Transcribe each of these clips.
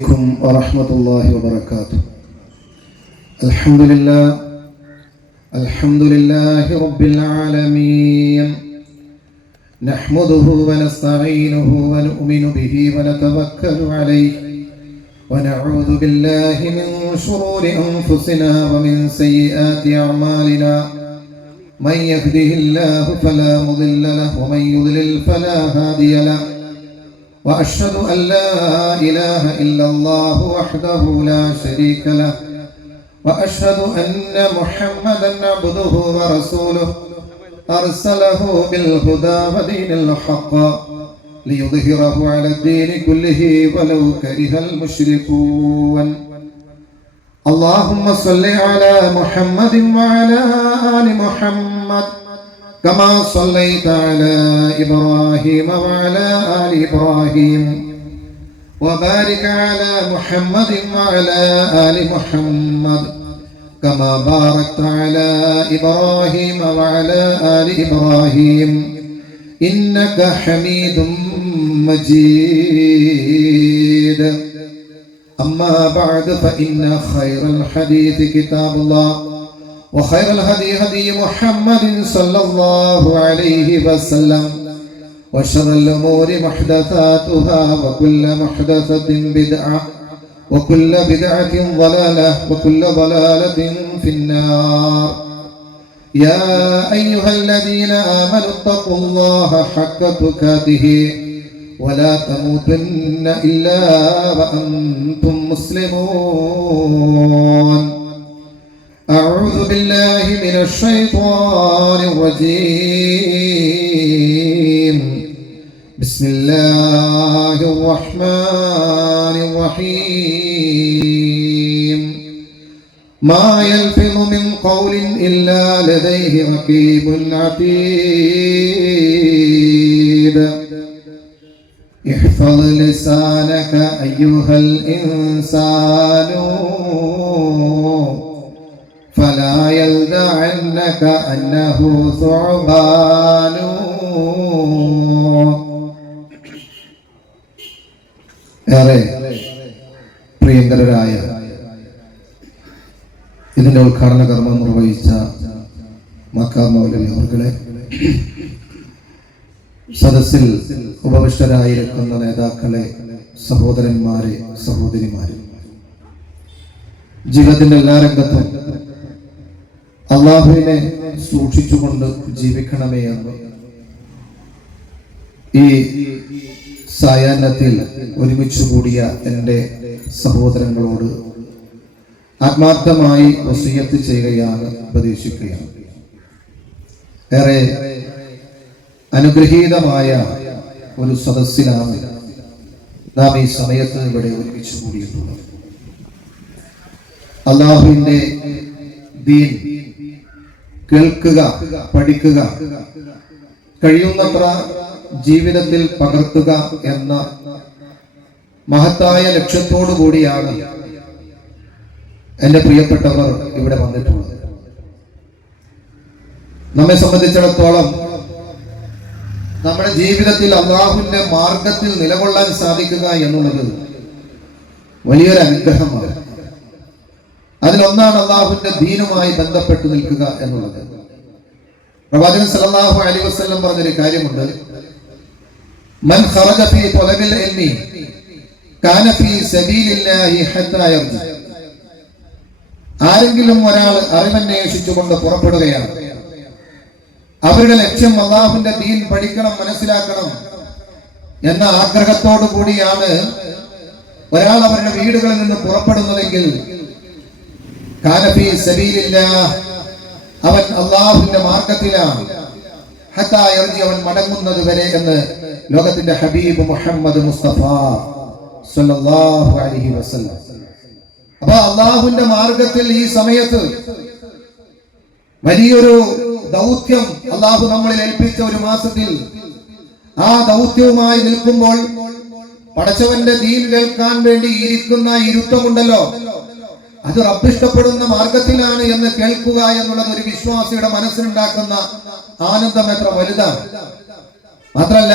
عليكم ورحمة الله وبركاته. الحمد لله رب العالمين، نحمده ونستعينه ونؤمن به ونتوكل عليه، ونعوذ بالله من شرور أنفسنا ومن سيئات أعمالنا، من يهده الله فلا مضل له ومن يضلل فلا هادي له، وأشهد أن لا إله إلا الله وحده لا شريك له، وأشهد أن محمدا عبده ورسوله أرسله بالهدى ودين الحق ليظهره على الدين كله ولو كره المشركون. اللهم صل على محمد وعلى آل محمد كما صليت على إبراهيم وعلى آل إبراهيم، وبارك على محمد وعلى آل محمد كما باركت على إبراهيم وعلى آل إبراهيم إنك حميد مجيد. أما بعد، فإن خير الحديث كتاب الله، وخير الهدي هدي محمد صلى الله عليه وسلم، وشر الأمور محدثاتها، وكل محدثة بدعة، وكل بدعة ضلالة، وكل ضلالة في النار. يا أيها الذين آمنوا اتقوا الله حق تقاته ولا تموتن إلا وأنتم مسلمون. أعوذ بالله من الشيطان الرجيم. بسم الله الرحمن الرحيم. ما يلفظ من قول إلا لديه رقيب عتيد. احفظ لسانك أيها الإنسان فلا يلدعنك أنه ثعبان. ഏറെ പ്രിയങ്കരായ ഇതിന്റെ ഉദ്ഘാടന കർമ്മം നിർവഹിച്ച മക്കാർ മൗലവി അവർകളെ, സദസ്സിൽ ഉപവിഷ്ടരായിരിക്കുന്ന നേതാക്കളെ, സഹോദരന്മാരെ, സഹോദരിമാരെ, ജീവിതത്തിന്റെ എല്ലാ രംഗത്തും അള്ളാഹുവിനെ സൂക്ഷിച്ചുകൊണ്ട് ജീവിക്കണമേ എന്ന് ഈ സായാഹ്നത്തിൽ ഒരുമിച്ച് കൂടിയ എൻ്റെ സഹോദരങ്ങളോട് ആത്മാർത്ഥമായി വസിയത്ത് ചെയ്യുകയാണ്, ഉപദേശിക്കുകയാണ്. ഏറെ അനുഗ്രഹീതമായ ഒരു സദസ്സിലാണ് നാം ഈ സമയത്ത് ഇവിടെ ഒരുമിച്ച് കൂടിയിട്ടുള്ളത്. അള്ളാഹുവിന്റെ ദീൻ കേൾക്കുക, പഠിക്കുക, കഴിയുന്നത്ര ജീവിതത്തിൽ പകർത്തുക എന്ന മഹത്തായ ലക്ഷ്യത്തോടു കൂടിയാണ് എൻ്റെ പ്രിയപ്പെട്ടവർ ഇവിടെ വന്നിട്ടുള്ളത്. നമ്മെ സംബന്ധിച്ചിടത്തോളം നമ്മുടെ ജീവിതത്തിൽ അള്ളാഹുവിന്റെ മാർഗത്തിൽ നിലകൊള്ളാൻ സാധിക്കുക എന്നുള്ളത് വലിയൊരു അനുഗ്രഹമാണ്. അതിലൊന്നാണ് അള്ളാഹുവിന്റെ ദീനുമായി ബന്ധപ്പെട്ട് നിൽക്കുക എന്നുള്ളത്. പ്രവാചകൻ സല്ലല്ലാഹു അലൈഹി വസല്ലം പറഞ്ഞൊരു കാര്യമുണ്ട്, മൻ ഖറജ ഫീ തലബിൽ ഇൽമി കാന ഫീ സബീലില്ലാഹി ഹത്താ യർജി. ആരെങ്കിലും ഒരാൾ അറിവന്വേഷിച്ചുകൊണ്ട് പുറപ്പെടുകയാണ്, അവരുടെ ലക്ഷ്യം അള്ളാഹുവിന്റെ ദീൻ പഠിക്കണം, മനസ്സിലാക്കണം എന്ന ആഗ്രഹത്തോടു കൂടിയാണ് ഒരാൾ അവരുടെ വീടുകളിൽ നിന്ന് പുറപ്പെടുന്നതെങ്കിൽ കാന ഫീ സബീലില്ലാഹ്, അവൻ അള്ളാഹുവിന്റെ മാർഗത്തിലാണ്, ഹത്താ യർജി, അവൻ മടങ്ങുന്നത് വരെ എന്ന് ലോകത്തിന്റെ ഹബീബ് മുഹമ്മദ് മുസ്തഫ സല്ലല്ലാഹു അലൈഹി വസല്ലം. അപ്പൊ അള്ളാഹുവിന്റെ മാർഗത്തിൽ ഈ സമയത്ത് വലിയൊരു ദൗത്യം അള്ളാഹു നമ്മളിൽ ഏൽപ്പിച്ച ഒരു മാസത്തിൽ ആ ദൗത്യവുമായി നിൽക്കുമ്പോൾ പടച്ചവന്റെ ദീൻ കേൾക്കാൻ വേണ്ടി ഇരിക്കുന്ന ഇരുത്തമുണ്ടല്ലോ, അത് റബ്ബ് ഇഷ്ടപ്പെടുന്ന മാർഗത്തിലാണ് എന്ന് കേൾക്കുക എന്നുള്ളത് ഒരു വിശ്വാസിയുടെ മനസ്സിലുണ്ടാക്കുന്ന ആനന്ദം എത്ര വലുതാണ്. മാത്രല്ല,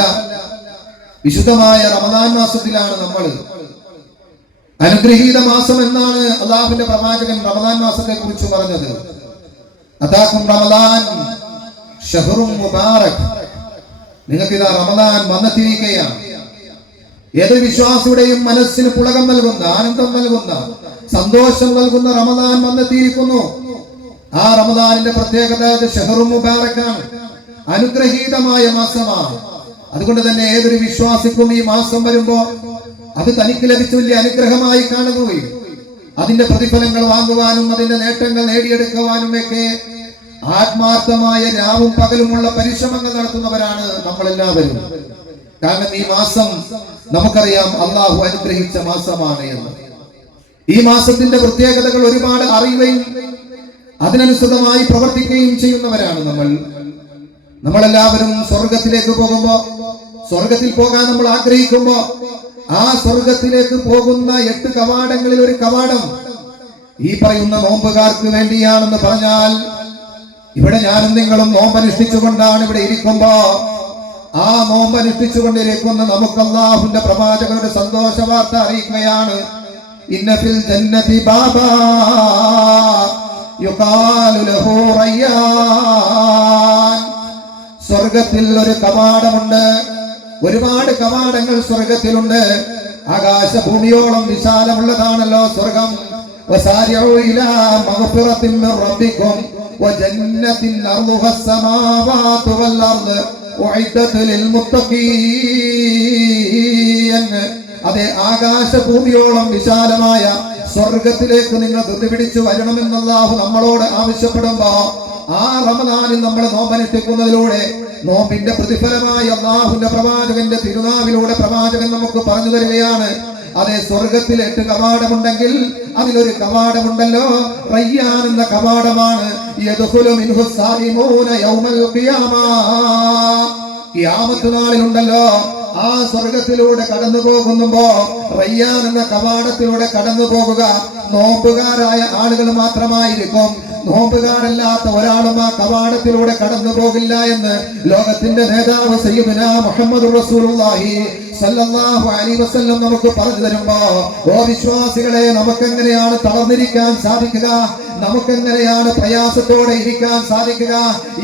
വിശുദ്ധമായ റമദാൻ മാസത്തിലാണ് നമ്മൾ. അനുഗ്രഹീത മാസം എന്നാണ് അള്ളാഹുവിന്റെ പ്രവാചകൻ റമദാൻ മാസത്തെ കുറിച്ച് പറഞ്ഞത്. അതാക്കും റമദാൻ ഷഹ്റും മുബാറക്. നിങ്ങൾക്ക് ഇതാ റമദാൻ വന്നെത്തിയിരിക്കുകയാണ്. ഏത് വിശ്വാസിയുടെയും മനസ്സിന് പുളകം നൽകുന്ന, ആനന്ദം നൽകുന്ന, സന്തോഷം നൽകുന്ന റമദാൻ വന്നെത്തിയിരിക്കുന്നു. ആ റമദാനിന്റെ പ്രത്യേകത ഷഹ്റും മുബാറക്കാണ്, അനുഗ്രഹീതമായ മാസമാണ്. അതുകൊണ്ട് തന്നെ ഏതൊരു വിശ്വാസിക്കും ഈ മാസം വരുമ്പോ അത് തനിക്ക് ലഭിച്ച വലിയ അനുഗ്രഹമായി കാണുകയും അതിന്റെ പ്രതിഫലങ്ങൾ വാങ്ങുവാനും അതിന്റെ നേട്ടങ്ങൾ നേടിയെടുക്കുവാനും ഒക്കെ ആത്മാർത്ഥമായ രാവും പകലുമുള്ള പരിശ്രമങ്ങൾ നടത്തുന്നവരാണ് നമ്മളെല്ലാവരും. കാരണം ഈ മാസം നമുക്കറിയാം അള്ളാഹു അനുഗ്രഹിച്ച മാസമാണ് എന്ന്. ഈ മാസത്തിന്റെ പ്രത്യേകതകൾ ഒരുപാട് അറിയുകയും അതിനനുസൃതമായി പ്രവർത്തിക്കുകയും ചെയ്യുന്നവരാണ് നമ്മളെല്ലാവരും. സ്വർഗത്തിലേക്ക് പോകുമ്പോ, സ്വർഗത്തിൽ പോകാൻ നമ്മൾ ആഗ്രഹിക്കുമ്പോ, ആ സ്വർഗത്തിലേക്ക് പോകുന്ന 8 കവാടങ്ങളിൽ ഒരു കവാടം ഈ പറയുന്ന നോമ്പുകാർക്ക് വേണ്ടിയാണെന്ന് പറഞ്ഞാൽ, ഇവിടെ ഞാനും നിങ്ങളും നോമ്പനുഷ്ഠിച്ചുകൊണ്ടാണ് ഇവിടെ ഇരിക്കുമ്പോ, ആ നോമ്പനുഷ്ഠിച്ചുകൊണ്ടിരിക്കുന്ന നമുക്ക് അല്ലാഹുവിന്റെ പ്രവാചകരുടെ സന്തോഷ വാർത്ത അറിയിക്കുകയാണ്. ഇന്ന ഫിൽ ജന്നതി ബാബാ യുഖാലു ലഹു റയ്യാൻ. സ്വർഗത്തിൽ ഒരു കവാടമുണ്ട്. ഒരുപാട് കവാടങ്ങൾ സ്വർഗത്തിലുണ്ട്. ആകാശഭൂമിയോളം വിശാലമുള്ളതാണല്ലോ സ്വർഗം. വസാരിഉ ഇലാ മഗ്ഫിറത്തിൻ മിർ റബ്ബിക്കും വജന്നത്തിൻ അർളുഹ അസ്സമാവാതു വൽ അർദ് ഉഇദ്ദത് ലിൽ മുത്തഖീൻ. അതെ, ആകാശഭൂമിയോളം വിശാലമായ സ്വർഗത്തിലേക്ക് നിങ്ങൾ ധൃതി പിടിച്ചു വരണമെന്ന് അല്ലാഹു നമ്മളോട് ആവശ്യപ്പെടുമ്പോ, ആ റമദാനിൽ നമ്മൾ നോമ്പനുഷ്ഠിക്കുന്നതിലൂടെ നോമ്പിന്റെ പ്രതിഫലമായി അല്ലാഹുവിന്റെ പ്രവാചകന്റെ തിരുനാവിലൂടെ പ്രവാചകൻ നമുക്ക് പറഞ്ഞു തരികയാണ്. അതെ, സ്വർഗത്തിൽ 8 കവാടമുണ്ടെങ്കിൽ അതിലൊരു കവാടമുണ്ടല്ലോ, റയ്യാൻ എന്ന കവാടമാണ്. യദ്ഖുലു മിൻഹു സായിമൂന യൗമൽ ഖിയാമ. ഖിയാമത്ത് നാളിലുണ്ടല്ലോ, ആ സ്വർഗത്തിലൂടെ കടന്നു പോകുമ്പോ റയ്യാൻ എന്ന കവാടത്തിലൂടെ കടന്നു പോകുക നോമ്പുകാരായ ആളുകൾ മാത്രമായിരിക്കും. നോമ്പുകാരല്ലാത്ത ഒരാളും ആ കവാടത്തിലൂടെ കടന്നു പോകില്ല എന്ന് ലോകത്തിന്റെ നേതാവ് സയ്യിദുനാ മുഹമ്മദുർ റസൂലുള്ളാഹി സല്ലല്ലാഹു അലൈഹി വസല്ലം നമുക്ക് പറഞ്ഞു തരുമ്പോ, ഓ വിശ്വാസികളെ, നമുക്കെങ്ങനെയാണ് തളർന്നിരിക്കാൻ സാധിക്കുക? നമുക്കെങ്ങനെയാണ് പ്രയാസത്തോടെ ഇരിക്കാൻ സാധിക്കുക?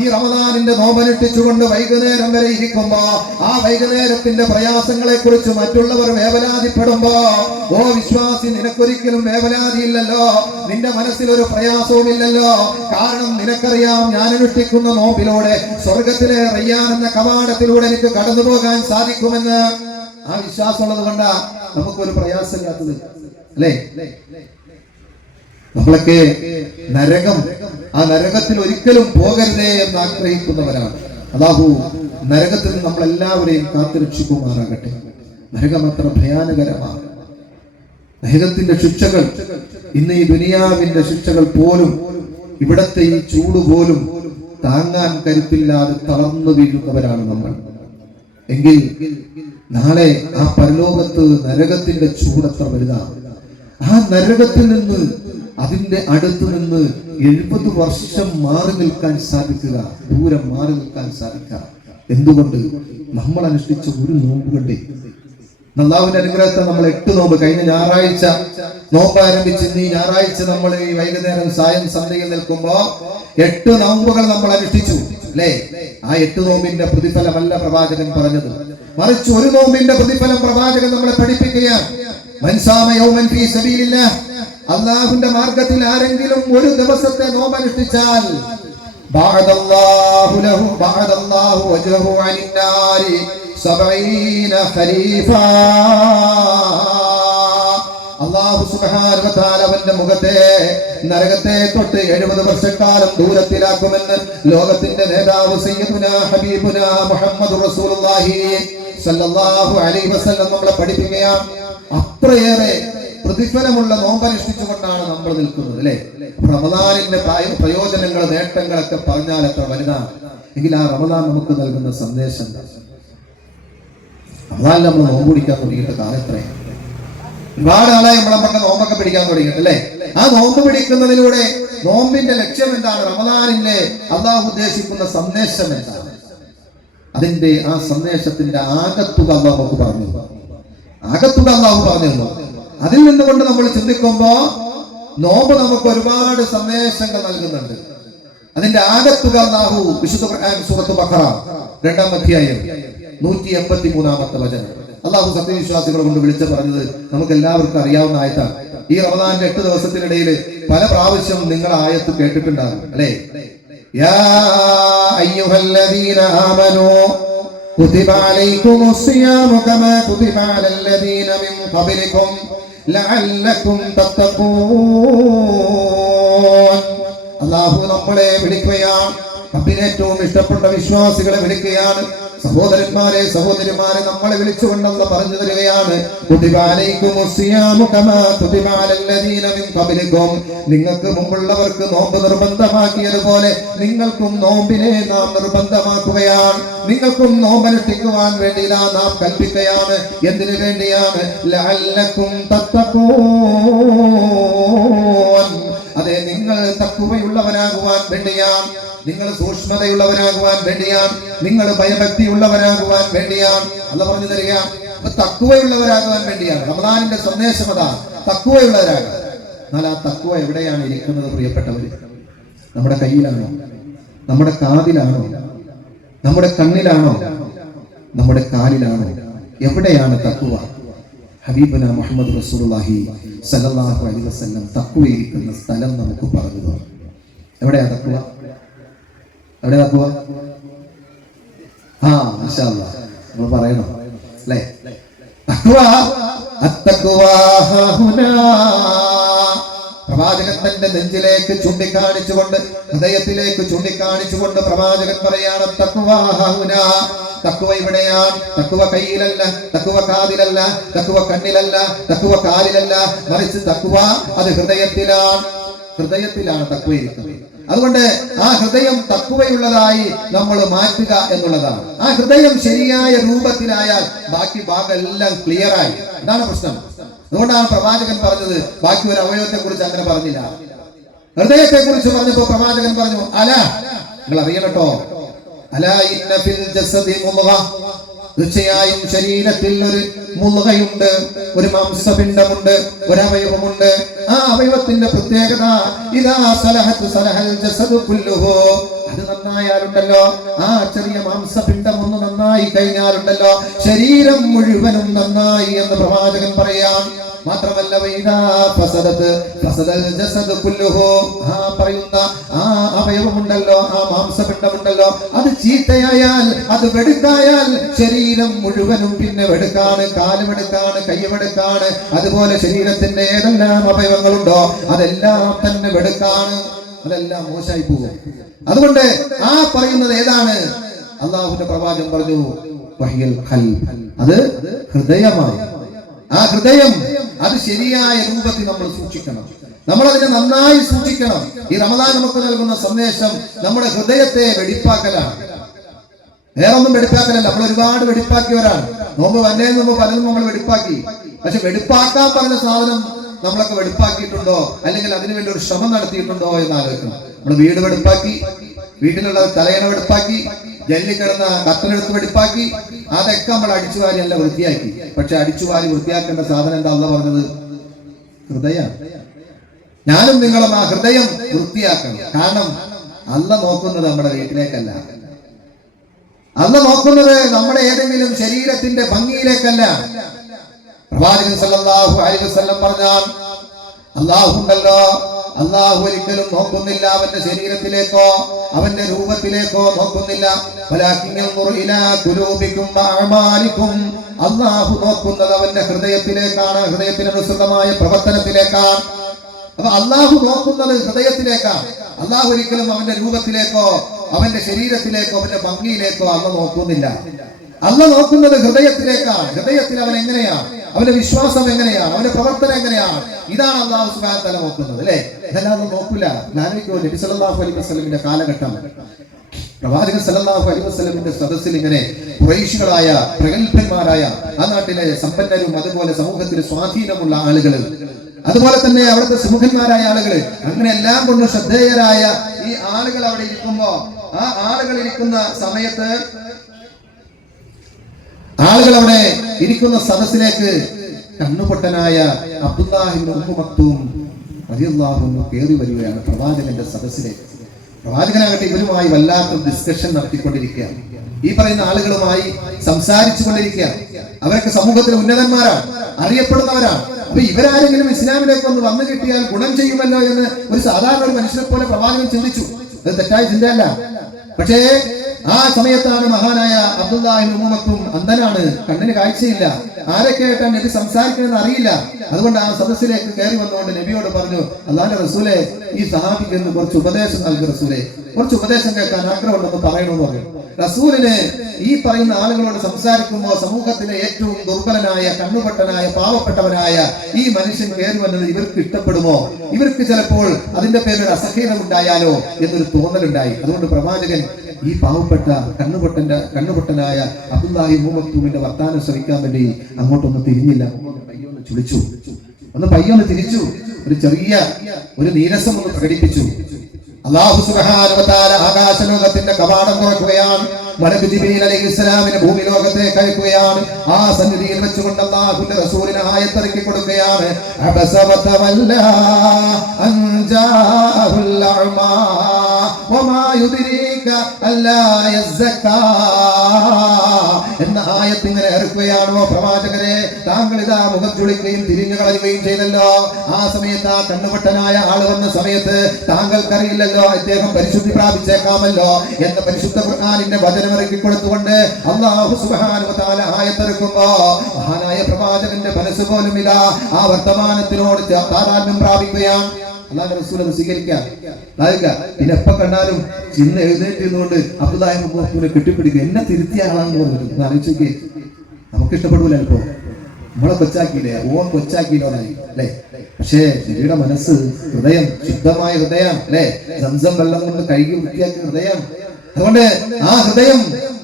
ഈ റമദാനിന്റെ നോമ്പനുഷ്ഠിച്ചുകൊണ്ട് വൈകുന്നേരം വരെ ഇരിക്കുമ്പോ ആ വൈകുന്നേരത്തിന്റെ പ്രയാസങ്ങളെ കുറിച്ച് മറ്റുള്ളവർ വേവലാതിപ്പെടുമ്പോ, ഓ വിശ്വാസി, നിനക്കൊരിക്കലും വേവലാതിയില്ലല്ലോ, നിന്റെ മനസ്സിൽ ഒരു പ്രയാസവുമില്ലല്ലോ. കാരണം നിനക്കറിയാം, ഞാൻ അനുഷ്ഠിക്കുന്ന നോമ്പിലൂടെ സ്വർഗത്തിലെ റയ്യാൻ എന്ന കവാടത്തിലൂടെ എനിക്ക് കടന്നു പോകാൻ സാധിക്കുമെന്ന്. ആ വിശ്വാസമുള്ളത് കൊണ്ടാ നമുക്കൊരു പ്രയാസമില്ലാത്തത്, അല്ലേ? നമ്മളൊക്കെ നരകം, ആ നരകത്തിൽ ഒരിക്കലും പോകരുതേ എന്ന് ആഗ്രഹിക്കുന്നവരാണ്. അല്ലാഹു നരകത്തിൽ നിന്ന് നമ്മളെല്ലാവരെയും കാത്തുരക്ഷിക്കുമാറാകട്ടെ. നരകം അത്ര ഭയാനകരമാണ്. നരകത്തിന്റെ ശിക്ഷകൾ, ഇന്ന് ഈ ദുനിയാവിന്റെ ശിക്ഷകൾ പോലും, ഇവിടത്തെ ഈ ചൂട് പോലും താങ്ങാൻ കരുത്തില്ലാതെ തളർന്നു വീഴുന്നവരാണ് നമ്മൾ. എങ്കിൽ നാളെ ആ പരലോകത്ത് നരകത്തിന്റെ ചൂടത്ര വലുതാണ്. ആ നരകത്തിൽ നിന്ന്, അതിന്റെ അടുത്ത് നിന്ന് 70 വർഷം മാറി നിൽക്കാൻ സാധിക്കുക, ദൂരം മാറി നിൽക്കാൻ സാധിക്കുക. എന്തുകൊണ്ട്? നമ്മൾ അനുഷ്ഠിച്ച ഒരു നോമ്പ് കണ്ടേ. അല്ലാഹുവിന്റെ അനുഗ്രഹത്തെ നമ്മൾ 8 നോമ്പ്, കഴിഞ്ഞ ഞായറാഴ്ച നോമ്പ് ആരംഭിച്ച് ഈ ഞായറാഴ്ച നമ്മൾ ഈ വൈകുന്നേരം സായം സന്ധ്യയിൽ നിൽക്കുമ്പോ 8 നോമ്പുകൾ നമ്മൾ അനുഷ്ഠിച്ചു, അല്ലേ? ആ 8 നോമ്പിന്റെ പ്രതിഫലമല്ല പ്രവാചകൻ പറഞ്ഞത്, മറിച്ച് ഒരു നോമ്പിന്റെ പ്രതിഫലം പ്രവാചകൻ നമ്മളെ പഠിപ്പിക്കുകയാണ്. മൻസാമ യൗമൻ ഫീ സബീലില്ലാഹ്, അല്ലാഹുവിന്റെ മാർഗ്ഗത്തിൽ ആരെങ്കിലും ഒരു ദിവസത്തെ നോമ്പ് അനുഷ്ഠിച്ചാൽ, ബഅദല്ലാഹു ലഹു ബഅദല്ലാഹു വജ്ഹു അനിന്നാരി 70 ഖരീഫാ. അല്ലാഹു സുബ്ഹാനഹു വ തആല അവന്റെ മുഖത്തെ നരകത്തെ തൊട്ട് 70 വർഷക്കാലം ദൂരത്തിലാക്കുമെന്ന് ലോകത്തിന്റെ നേതാവ് സയ്യിദുനാ ഹബീബുനാ മുഹമ്മദുർ റസൂലുള്ളാഹി സല്ലല്ലാഹു അലൈഹി വസല്ലം നമ്മളെ പഠിപ്പിക്കുകയാണ്. അത്രയേറെ പ്രതിഫലമുള്ള നോമ്പനുഷ്ഠിച്ചുകൊണ്ടാണ് നമ്മൾ നിൽക്കുന്നത്, അല്ലേ? റമദാനിന്റെ പ്രയോജനങ്ങൾ, നേട്ടങ്ങളൊക്കെ പറഞ്ഞാൽ എത്ര വലുതാണ്. എങ്കിൽ ആ റമദാൻ നമുക്ക് നൽകുന്ന സന്ദേശം, റമദാനിൽ നമ്മൾ നോമ്പ് പിടിക്കാൻ തുടങ്ങിയിട്ട് കാലത്രയാണ്. ഒരുപാട് ആളായി നമ്മളൊക്കെ നോമ്പൊക്കെ പിടിക്കാൻ തുടങ്ങിയിട്ട്, അല്ലേ? ആ നോമ്പ് പിടിക്കുന്നതിലൂടെ നോമ്പിന്റെ ലക്ഷ്യം എന്താണ്? റമദാനിന്റെ അല്ലാഹു ഉദ്ദേശിക്കുന്ന സന്ദേശം എന്താണ്? അതിന്റെ ആ സന്ദേശത്തിന്റെ ആകത്തുക അല്ലാഹു പറഞ്ഞു. ആകത്തുക അല്ലാഹു പറഞ്ഞു. അതിൽ നിന്നുകൊണ്ട് നമ്മൾ ചിന്തിക്കുമ്പോ നോമ്പ് നമുക്ക് ഒരുപാട് സന്ദേശങ്ങൾ നൽകുന്നുണ്ട്. അതിന്റെ ആകത്തുക അല്ലാഹു വിശുദ്ധ ഖുർആൻ സൂറത്ത് ബഖറ 2-ാം അധ്യായം 183-ാമത്തെ വചനം അല്ലാഹു സത്യവിശ്വാസികളെ കൊണ്ട് വിളിച്ചു പറഞ്ഞത് നമുക്ക് എല്ലാവർക്കും അറിയാവുന്ന ആയത്താണ്. ഈ റമദാന്റെ 8 ദിവസത്തിനിടയിൽ പല പ്രാവശ്യം നിങ്ങൾ ആയത്ത് കേട്ടിട്ടുണ്ടാകും അല്ലേ? യാ അയ്യുഹല്ലദീന ആമനൂ കുതിബ അലൈക്കുമുസ് സിയാമു കമാ കുതിബ അലല്ലദീന മിൻ ഖബ്ലികും ലഅല്ലകും തത്തഖൂൻ. അല്ലാഹു നമ്മളെ വിളിക്കുകയാണ്, റബ്ബിനെ ഏറ്റവും ഇഷ്ടപ്പെട്ട വിശ്വാസികളെ വിളിക്കുകയാണ്. സഹോദരന്മാരെ സഹോദരിമാരെ നമ്മളെ വിളിച്ചുകൊണ്ടെന്ന് പറഞ്ഞു തരികയാണ്. നിങ്ങൾക്ക് മുമ്പുള്ളവർക്ക് നോമ്പ് നിർബന്ധമാക്കിയതുപോലെ നിങ്ങൾക്കും നോമ്പിനെ നാം നിർബന്ധമാക്കുകയാണ്. നിങ്ങൾക്കും നോമ്പനുഷ്ഠിക്കുവാൻ വേണ്ടി നാം കൽപ്പിക്കുകയാണ്. എന്തിനു വേണ്ടിയാണ്? ലഅല്ലകും തത്തഖൂൻ. അതെ, നിങ്ങൾ തഖ്വയുള്ളവരാകുവാൻ വേണ്ടിയാണ്, നിങ്ങൾ സൂക്ഷ്മതയുള്ളവരാകുവാൻ വേണ്ടിയാണ്, നിങ്ങൾ ഭയഭക്തിയുള്ളവരാകുവാൻ വേണ്ടിയാണ് അല്ലാഹു പറഞ്ഞു തരിക. അപ്പൊ തഖ്വയുള്ളവരാകുവാൻ വേണ്ടിയാണ്. റമദാനിന്റെ സന്ദേശം അതാ, തഖ്വയുള്ളവരാകുക. എന്നാൽ ആ തഖ്വ എവിടെയാണ് ഇരിക്കുന്നത് പ്രിയപ്പെട്ടവര്? നമ്മുടെ കയ്യിലാണോ? നമ്മുടെ കാതിലാണോ? നമ്മുടെ കണ്ണിലാണോ? നമ്മുടെ കാലിലാണോ? എവിടെയാണ് തഖ്വ? ഹബീബുന മുഹമ്മദ് റസൂലുള്ളാഹി സ്വല്ലല്ലാഹു അലൈഹി വസല്ലം തഖ്വ ഇരിക്കുന്ന സ്ഥലം നമുക്ക് പറഞ്ഞു തന്നു. എവിടെയാ തഖ്വ? എവിടെ തഖ്വ? മാഷാ അല്ലാഹ്, നമ്മൾ പറയണം അല്ലേ? തഖ്വ അത്തഖ്വാ ഹുനാ. പ്രവാചകൻ തന്റെ നെഞ്ചിലേക്ക് ചൂണ്ടിക്കാണിച്ചുകൊണ്ട്, ഹൃദയത്തിലേക്ക് ചൂണ്ടിക്കാണിച്ചുകൊണ്ട് പ്രവാചകൻ പറയാണ് തഖ്വാ ഹുനാ. തഖ്വ ഇവിടെയാണ്. തഖ്വ കയ്യിലല്ല, തഖ്വ കാതിലല്ല, തഖ്വ കണ്ണിലല്ല, തഖ്വ കാലിലല്ല, മറിച്ച് തഖ്വ അത് ഹൃദയത്തിലാണ്. ഹൃദയത്തിലാണ് തഖ്വ ഇരിക്കുന്നത്. അതുകൊണ്ട് ആ ഹൃദയം തഖ്വയുള്ളതായി നമ്മൾ മാറ്റുക എന്നുള്ളതാണ്. ആ ഹൃദയം ശരിയായ രൂപത്തിലായാൽ ബാക്കി ഭാഗം എല്ലാം ക്ലിയർ ആയി. ഇതാണ് പ്രശ്നം. അതുകൊണ്ടാണ് പ്രവാചകൻ പറഞ്ഞത്, ബാക്കി ഒരു അവയവത്തെ കുറിച്ച് അങ്ങനെ പറഞ്ഞില്ല. ഹൃദയത്തെ കുറിച്ച് പറഞ്ഞപ്പോ പ്രവാചകൻ പറഞ്ഞു, അല, നിങ്ങൾ അറിയണട്ടോ, അലാ ഇന്ന ഫിൽ ജസദി മുദ്ഗ. തീർച്ചയായും ശരീരത്തിൽ ഒരു മുദ്ഗയുണ്ട്, ഒരു മാംസപിണ്ഡമുണ്ട്, ഒരു അവയവമുണ്ട്. ആ അവയവത്തിന്റെ പ്രത്യേകത ഇദാ സലഹത് സലഹൽ ജസദു കുല്ലുഹു. അത് നന്നായാലുണ്ടല്ലോ, ആ ചെറിയ മാംസപിണ്ഡം ഒന്ന് നന്നായി കഴിഞ്ഞാലുണ്ടല്ലോ ശരീരം മുഴുവനും നന്നായി എന്ന് പ്രവാചകൻ പറയാം. മാത്രമല്ല പറയുന്ന ആ അവയവമുണ്ടല്ലോ, ആ മാംസപിണ്ഡമുണ്ടല്ലോ, അത് ചീത്തയായാൽ, അത് വെടുക്കായാൽ ശരീരം മുഴുവനും പിന്നെ വെടുക്കാണ്. കാലുമെടുക്കാണ്, കയ്യുമെടുക്കാണ്. അതുപോലെ ശരീരത്തിന്റെ ഏതെല്ലാം അവയവങ്ങളുണ്ടോ അതെല്ലാം തന്നെ വെടുക്കാണ്, അതെല്ലാം മോശമായി പോകും. അതുകൊണ്ട് ആ പറയുന്നത് ഏതാണ്? അള്ളാഹുവിന്റെ പ്രവാചകൻ പറഞ്ഞു വഹിയൽ ഖൽബ്, അത് ഹൃദയമാണ്. ആ ഹൃദയം അത് ശരിയായ രൂപത്തിൽ നമ്മൾ സൂക്ഷിക്കണം. നമ്മൾ അതിനെ നന്നായി സൂക്ഷിക്കണം. ഈ റമദാൻ നമുക്ക് നൽകുന്ന സന്ദേശം നമ്മുടെ ഹൃദയത്തെ വെടിപ്പാക്കലാണ്. വേറൊന്നും വെടിപ്പാക്കലല്ല. നമ്മൾ ഒരുപാട് വെടിപ്പാക്കിയവരാണ്. നോമ്പ് വന്നതിന് മുമ്പ് പലതും നമ്മൾ വെടിപ്പാക്കി. പക്ഷെ വെടിപ്പാക്കാൻ പറഞ്ഞ സാധനം നമ്മളൊക്കെ വെടിപ്പാക്കിയിട്ടുണ്ടോ, അല്ലെങ്കിൽ അതിനുവേണ്ടി ഒരു ശ്രമം നടത്തിയിട്ടുണ്ടോ എന്ന് ആലോചിക്കണം. നമ്മൾ വീട് വെടിപ്പാക്കി, വീട്ടിലുള്ള തലയണ വെടിപ്പാക്കി, ജല്ലി കിടന്ന കത്തനെടുത്ത് വെടിപ്പാക്കി, അതൊക്കെ നമ്മൾ അടിച്ചുവാരി അല്ല വൃത്തിയാക്കി. പക്ഷെ അടിച്ചുവാരി വൃത്തിയാക്കേണ്ട സാധനം എന്താ അല്ലാഹു പറഞ്ഞത്? ഹൃദയം. ഞാനും നിങ്ങളും ആ ഹൃദയം വൃത്തിയാക്കണം. കാരണം അല്ലാഹു നോക്കുന്നത് നമ്മുടെ വീട്ടിലേക്കല്ല, അല്ലാഹു നോക്കുന്നത് നമ്മുടെ ഏതെങ്കിലും ശരീരത്തിന്റെ ഭംഗിയിലേക്കല്ല. പ്രവാചകൻ സല്ലല്ലാഹു അലൈഹി വസല്ലം പറഞ്ഞാൽ അല്ലാഹുണ്ടല്ലോ, അല്ലാഹു ഒരിക്കലും നോക്കുന്നില്ല അവന്റെ ശരീരത്തിലേക്കോ അവന്റെ രൂപത്തിലേക്കോ നോക്കുന്നില്ല. അല്ലാഹു നോക്കുന്നത് അവന്റെ ഹൃദയത്തിലേക്കാണ്, ഹൃദയത്തിനനുസൃതമായ പ്രവർത്തനത്തിലേക്കാണ്. അപ്പൊ അല്ലാഹു നോക്കുന്നത് ഹൃദയത്തിലേക്കാണ്. അല്ലാഹു ഒരിക്കലും അവന്റെ രൂപത്തിലേക്കോ അവന്റെ ശരീരത്തിലേക്കോ അവന്റെ ഭംഗിയിലേക്കോ അല്ലാഹു നോക്കുന്നില്ല. അല്ലാഹു നോക്കുന്നത് ഹൃദയത്തിലേക്കാണ്. ഹൃദയത്തിൽ അവൻ എങ്ങനെയാണ്, അവന്റെ വിശ്വാസം എങ്ങനെയാണ്, അവന്റെ പ്രവർത്തനം എങ്ങനെയാണ്, ഇതാണ് അല്ലാഹു സുബ്ഹാനഹു വ തആല നോക്കുന്നത്. അല്ലേ? ഇതെല്ലാം നോക്കൂല. നബി സല്ലല്ലാഹു അലൈഹി വസല്ലമിന്റെ കാലഘട്ടം, പ്രവാചകൻ സല്ലല്ലാഹു അലൈഹി വസല്ലമിന്റെ സദസ്സിൽ ഇങ്ങനെ ഖുറൈശികളായ പ്രഗത്ഭന്മാരായ ആ നാട്ടിലെ സമ്പന്നരും അതുപോലെ സമൂഹത്തിൽ സ്വാധീനമുള്ള ആളുകൾ, അതുപോലെ തന്നെ അവിടുത്തെ സുമുഖന്മാരായ ആളുകൾ, അങ്ങനെ എല്ലാം കൊണ്ട് ശ്രദ്ധേയരായ ഈ ആളുകൾ അവിടെ ഇരിക്കുമ്പോ, ആ ആളുകൾ ഇരിക്കുന്ന സമയത്ത് ആളുകൾ അവിടെ ഇരിക്കുന്ന സദസ്സിലേക്ക് കണ്ണുപൊട്ടനായ അബ്ദുല്ലാഹ് ഇബ്നു ഉമ്മു മക്തൂം റളിയല്ലാഹു അൻഹു കയറി വരികയാണ് പ്രവാചകന്റെ സദസ്സിലേക്ക്. പ്രവാചകനാകട്ടെ ഇവരുമായി വല്ലാത്ത ഡിസ്കഷൻ നടത്തിക്കൊണ്ടിരിക്കുകയാണ്. ഈ പറയുന്ന ആളുകളുമായി സംസാരിച്ചു കൊണ്ടിരിക്കുകയാണ്. അവരൊക്കെ സമൂഹത്തിലെ ഉന്നതന്മാരാണ്, അറിയപ്പെടുന്നവരാണ്. അപ്പൊ ഇവരാരെങ്കിലും ഇസ്ലാമിലേക്ക് ഒന്ന് വന്നു കിട്ടിയാൽ ഗുണം ചെയ്യുമല്ലോ എന്ന് ഒരു സാധാരണ ഒരു മനുഷ്യനെ പോലെ പ്രവാചകൻ ചിന്തിച്ചു. അത് തെറ്റായ ചിന്തയല്ല. പക്ഷേ ആ സമയത്താണ് മഹാനായ അബ്ദുല്ലാഹ് ഇബ്നു ഉമ്മു മക്തൂം അന്ധനാണ്, കണ്ണിന് കാഴ്ചയില്ല, ആരൊക്കെയായിട്ടാണ് നബി സംസാരിക്കുന്നത് അറിയില്ല. അതുകൊണ്ട് ആ സദസ്സിലേക്ക് കയറി വന്നുകൊണ്ട് നബിയോട് പറഞ്ഞു, അല്ലാഹുവിന്റെ റസൂലേ, ഈ സഹാബിക്ക് എന്ന് കുറച്ച് ഉപദേശം നൽകി റസൂലേ, കുറച്ച് ഉപദേശം കേൾക്കാൻ ആഗ്രഹമുണ്ടെന്ന് പറയണമെന്ന് പറഞ്ഞു. റസൂലിന് ഈ പറയുന്ന ആളുകളോട് സംസാരിക്കുമ്പോൾ സമൂഹത്തിലെ ഏറ്റവും ദുർബലനായ, കണ്ണുപൊട്ടനായ, പാവപ്പെട്ടവനായ ഈ മനുഷ്യൻ കയറി വന്നത് ഇവർക്ക് ഇഷ്ടപ്പെടുമോ, ഇവർക്ക് ചിലപ്പോൾ അതിന്റെ പേരിൽ അസഹ്യത ഉണ്ടായാലോ എന്നൊരു തോന്നലുണ്ടായി. അതുകൊണ്ട് പ്രവാചകൻ ഈ പാവപ്പെട്ട കണ്ണുപൊട്ടനായ അബ്ദുല്ലാഹി ഇബ്നു മക്തൂമിന്റെ വർത്താനം ശ്രവിക്കാൻ വേണ്ടി അങ്ങോട്ടൊന്ന് തിരിഞ്ഞില്ല, പയ്യൊന്ന് ചുളിച്ചു, പയ്യൊന്ന് തിരിച്ചു, ഒരു ചെറിയ ഒരു നീരസം ഒന്ന് പ്രകടിപ്പിച്ചു. അല്ലാഹു സുബ്ഹാനഹു വ തആല ആകാശലോകത്തിന്റെ കവാടം തുറക്കുകയാണ്. മലക്ക് ജിബ്രീൽ അലൈഹിസ്സലാമിനെ ഭൂമി ലോകത്തേക്ക് അയക്കുകയാണ്. ആ സന്നിധിയിൽ വെച്ചുകൊണ്ട് അല്ലാഹുവിന്റെ റസൂലിനെ ആയത്തിറക്കി കൊടുക്കുകയാണ്. അബസ വതവല്ലാ അൻ ജാഅഹുൽ അഅമാ വമാ യുദ്രീക അല്ലാ യസ്സക്കാ എന്ന ആയത്ത് ഇങ്ങനെ ഇറക്കുകയാണോ പ്രവാചകരെ, താങ്കൾ ഇതാ മുഖം ചുളിക്കുകയും തിരിഞ്ഞു കളയുകയും ചെയ്തല്ലോ. ആ സമയത്ത് ആ കണ്ണുപൊട്ടനായ ആള് വന്ന സമയത്ത് താങ്കൾക്കറിയില്ലല്ലോ അദ്ദേഹം പരിശുദ്ധി പ്രാപിച്ചേക്കാമല്ലോ എന്ന പരിശുദ്ധ ഖുർആനിന്റെ വചനം ഇറക്കി കൊടുത്തുകൊണ്ട് അല്ലാഹു സുബ്ഹാനഹു വ തആല ആയത്തിറക്കുമ്പോ മഹാനായ പ്രവാചകന്റെ മനസ്സ് പോലും ഇതാ ആ വർത്തമാനത്തിനോട് താതാത്മ്യം പ്രാപിക്കുകയാണ്. അല്ലാഹുവിന്റെ റസൂൽ അത് സ്വീകരിക്കാം. പിന്നെ എപ്പോ കണ്ടാലും ചിന്ന് എഴുന്നേറ്റ് ഇരുന്നുകൊണ്ട് അബ്ദുല്ലാഹി ഇബ്നു മക്തൂമിനെ കെട്ടിപ്പിടിക്കുക, എന്നെ തിരുത്തിയ ആളാണെന്ന് പറഞ്ഞിട്ട് ആലോചിച്ചേ. നമുക്ക് ഇഷ്ടപ്പെടൂല ചിലപ്പോ, നമ്മളെ കൊച്ചാക്കിയില്ലേ, ഓൻ കൊച്ചാക്കിയില്ലോ അല്ലേ. പക്ഷേ നബിയുടെ മനസ്സ്, ഹൃദയം ശുദ്ധമായ ഹൃദയം അല്ലെ, സംസം വെള്ളം കൊണ്ട് കഴുകി വൃത്തിയാക്കിയ ഹൃദയം. അതുകൊണ്ട് ആ ഹൃദയം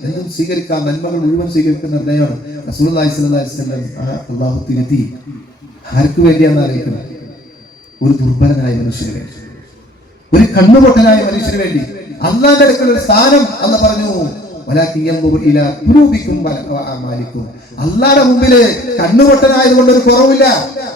എന്തും സ്വീകരിക്കാം, നന്മകൾ മുഴുവൻ സ്വീകരിക്കുന്ന ഹൃദയമാണ്. റസൂലുള്ളാഹി സ്വല്ലല്ലാഹു അലൈഹി വസല്ലം അല്ലാഹു തിരുത്തി. ആർക്ക് വേണ്ടിയാണെന്ന് അറിയിക്കുന്നത്? ഒരു ദുർബലനായ മനുഷ്യന് വേണ്ടി, ഒരു കണ്ണുപൊട്ടനായ മനുഷ്യന് വേണ്ടി. അല്ലാഹുവിന്റെ അടുക്കൽ ഒരു സ്ഥാനം അല്ലാഹു പറഞ്ഞു, അള്ളാഹുടെ മുമ്പില് കണ്ണുപൊട്ടനായത് കൊണ്ട് ഒരു കുറവില്ല,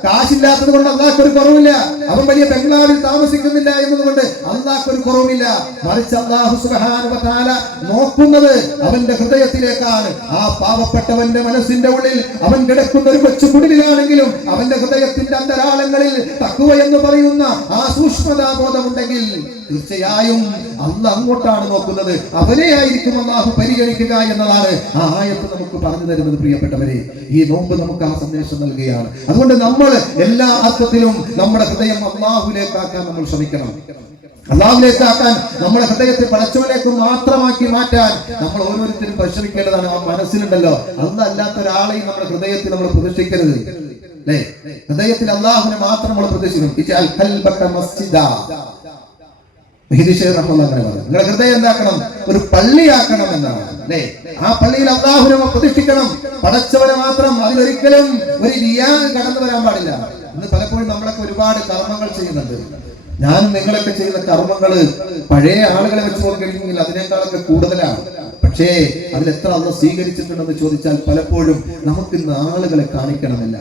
കാശില്ലാത്തത് കൊണ്ട് അള്ളാഹ്ക്ക് ഒരു കുറവില്ല, അവൻ വലിയ ബംഗ്ലാവിൽ താമസിക്കുന്നില്ല എന്നതുകൊണ്ട് അള്ളാഹ്ക്ക് ഒരു കുറവില്ല. മറിച്ച് അല്ലാഹു സുബ്ഹാനഹു വ തആല നോക്കുന്നത് അവന്റെ ഹൃദയത്തിലേക്കാണ്. ആ പാവപ്പെട്ടവന്റെ മനസ്സിന്റെ ഉള്ളിൽ അവൻ കിടക്കുന്ന ഒരു കൊച്ചു കുടിലാണെങ്കിലും അവന്റെ ഹൃദയത്തിന്റെ അന്തരാളങ്ങളിൽ തഖ്വ എന്ന് പറയുന്ന ആ സൂക്ഷ്മതാബോധമുണ്ടെങ്കിൽ തീർച്ചയായും അള്ളാഹ് അങ്ങോട്ടാണ് നോക്കുന്നത്, അവനെ ആയിരിക്കും അല്ലാഹു പരിഗണിക്കുക എന്നതാണ് ആ ആയത്ത് നമുക്ക് പറഞ്ഞു തരുന്നത്. പ്രിയപ്പെട്ടവരെ, ഈ നോമ്പ് നമുക്ക് ആ സന്ദേശം നൽകുകയാണ്. അതുകൊണ്ട് നമ്മൾ എല്ലാ അർത്ഥത്തിലും നമ്മുടെ ഹൃദയം അല്ലാഹുവിലേക്കാക്കാൻ നമ്മൾ ശ്രമിക്കണം. അല്ലാഹുവിലേക്കാക്കാൻ, നമ്മുടെ ഹൃദയത്തെ പടച്ചവനിലേക്ക് മാത്രമാക്കി മാറ്റാൻ നമ്മൾ ഓരോരുത്തരും പരിശ്രമിക്കേണ്ടതാണ്. ആ മനസ്സിലുണ്ടല്ലോ അല്ലാഹ് അല്ലാത്ത ഒരാളെയും നമ്മുടെ ഹൃദയത്തിൽ നമ്മൾ പ്രതിഷ്ഠിക്കരുത് അല്ലേ. ഹൃദയത്തിൽ അല്ലാഹുവിനെ മാത്രം നമ്മൾ പ്രതിഷ്ഠിക്കണം. നിങ്ങളുടെ ഹൃദയം എന്താക്കണം? ഒരു പള്ളിയാക്കണം എന്നാണ് അല്ലേ. ആ പള്ളിയിൽ അല്ലാഹുവിനെ പ്രതിഷ്ഠിക്കണം, പടച്ചവനെ മാത്രം. അതിലൊരിക്കലും ഒരു റിയാ കടന്നു വരാൻ പാടില്ല. ഇന്ന് പലപ്പോഴും നമ്മളൊക്കെ ഒരുപാട് കർമ്മങ്ങൾ ചെയ്യുന്നുണ്ട്. ഞാനും നിങ്ങളൊക്കെ ചെയ്യുന്ന കർമ്മങ്ങള് പഴയ ആളുകളെ വെച്ച് നോക്കിക്കഴിഞ്ഞെങ്കിൽ അതിനേക്കാളൊക്കെ കൂടുതലാണ്. പക്ഷേ അതിൽ എത്ര അള്ളാഹ് സ്വീകരിച്ചിട്ടുണ്ടെന്ന് ചോദിച്ചാൽ പലപ്പോഴും നമുക്ക് ഇന്ന് ആളുകളെ കാണിക്കണമെന്നില്ല.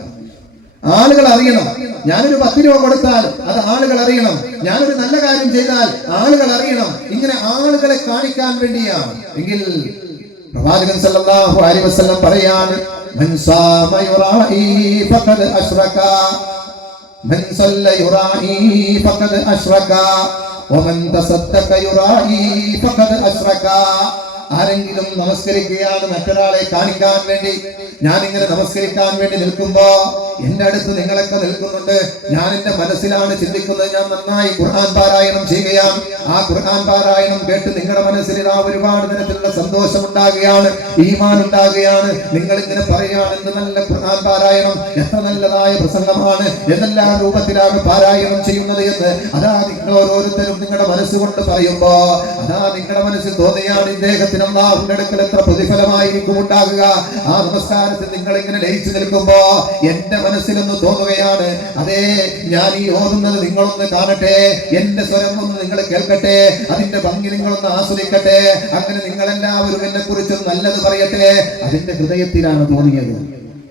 ആളുകൾ അറിയണം. ഞാനൊരു 10 രൂപ കൊടുത്താൽ അത് ആളുകൾ അറിയണം. ഞാനൊരു നല്ല കാര്യം ചെയ്താൽ ആളുകൾ അറിയണം. ഇങ്ങനെ ആളുകളെ കാണിക്കാൻ വേണ്ടിയാണ്. എങ്കിൽ പ്രവാചകൻ സല്ലല്ലാഹു അലൈഹി വസല്ലം പറയാണ്, മൻ സാമ യുറാഇ ഫഖദ് അശ്റക, മൻ സല്ല യുറാഇ ഫഖദ് അശ്റക, വമൻ തസദ്ദഖ യുറാഇ ഫഖദ് അശ്റക. ആരെങ്കിലും നമസ്കരിക്കുകയാണ് മറ്റൊരാളെ കാണിക്കാൻ വേണ്ടി, ഞാൻ ഇങ്ങനെ നമസ്കരിക്കാൻ വേണ്ടി നിൽക്കുമ്പോ എന്റെ അടുത്ത് നിങ്ങളൊക്കെ നിൽക്കുന്നുണ്ട്, ഞാൻ എന്റെ മനസ്സിലാണ് ചിന്തിക്കുന്നത്, ഞാൻ നന്നായി ഖുർആൻ പാരായണം ചെയ്യുകയാണ്. ആ ഖുർആൻ പാരായണം കേട്ട് നിങ്ങളുടെ മനസ്സിൽ ആ ഒരുപാട് തരത്തിലുള്ള സന്തോഷം ഉണ്ടാകുകയാണ്, ഈമാൻ ഉണ്ടാകുകയാണ്. നിങ്ങൾ ഇങ്ങനെ പറയുകയാണ്, എന്ത് നല്ല ഖുർആൻ പാരായണം, എത്ര നല്ലതായ പ്രസംഗമാണ്, എന്തെല്ലാം രൂപത്തിലാണ് പാരായണം ചെയ്യുന്നത് എന്ന് അതാ നിങ്ങൾ ഓരോരുത്തരും നിങ്ങളുടെ മനസ്സുകൊണ്ട് പറയുമ്പോ അതാ നിങ്ങളുടെ മനസ്സിൽ തോന്നിയാണ് ഇദ്ദേഹത്തിന് അല്ലാഹുവിന്റെ അടുക്കൽ എത്ര പ്രതിഫലമായിരിക്കും ഉണ്ടാകുക. ആ നമസ്കാരത്തിൽ നിങ്ങൾ ഇങ്ങനെ ലയിച്ചു നിൽക്കുമ്പോ എന്റെ മനസ്സിലൊന്ന് തോന്നുകയാണ്, അതേ ഞാൻ ഈ ഓതുന്നത് നിങ്ങളൊന്ന് കാണട്ടെ, എന്റെ സ്വരം ഒന്ന് നിങ്ങൾ കേൾക്കട്ടെ, അതിന്റെ ഭംഗി നിങ്ങളൊന്ന് ആസ്വദിക്കട്ടെ, അങ്ങനെ നിങ്ങളെല്ലാവരും എന്നെ കുറിച്ച് നല്ലത് പറയട്ടെ. അതിന്റെ ഹൃദയത്തിലാണ് തോന്നിയത്,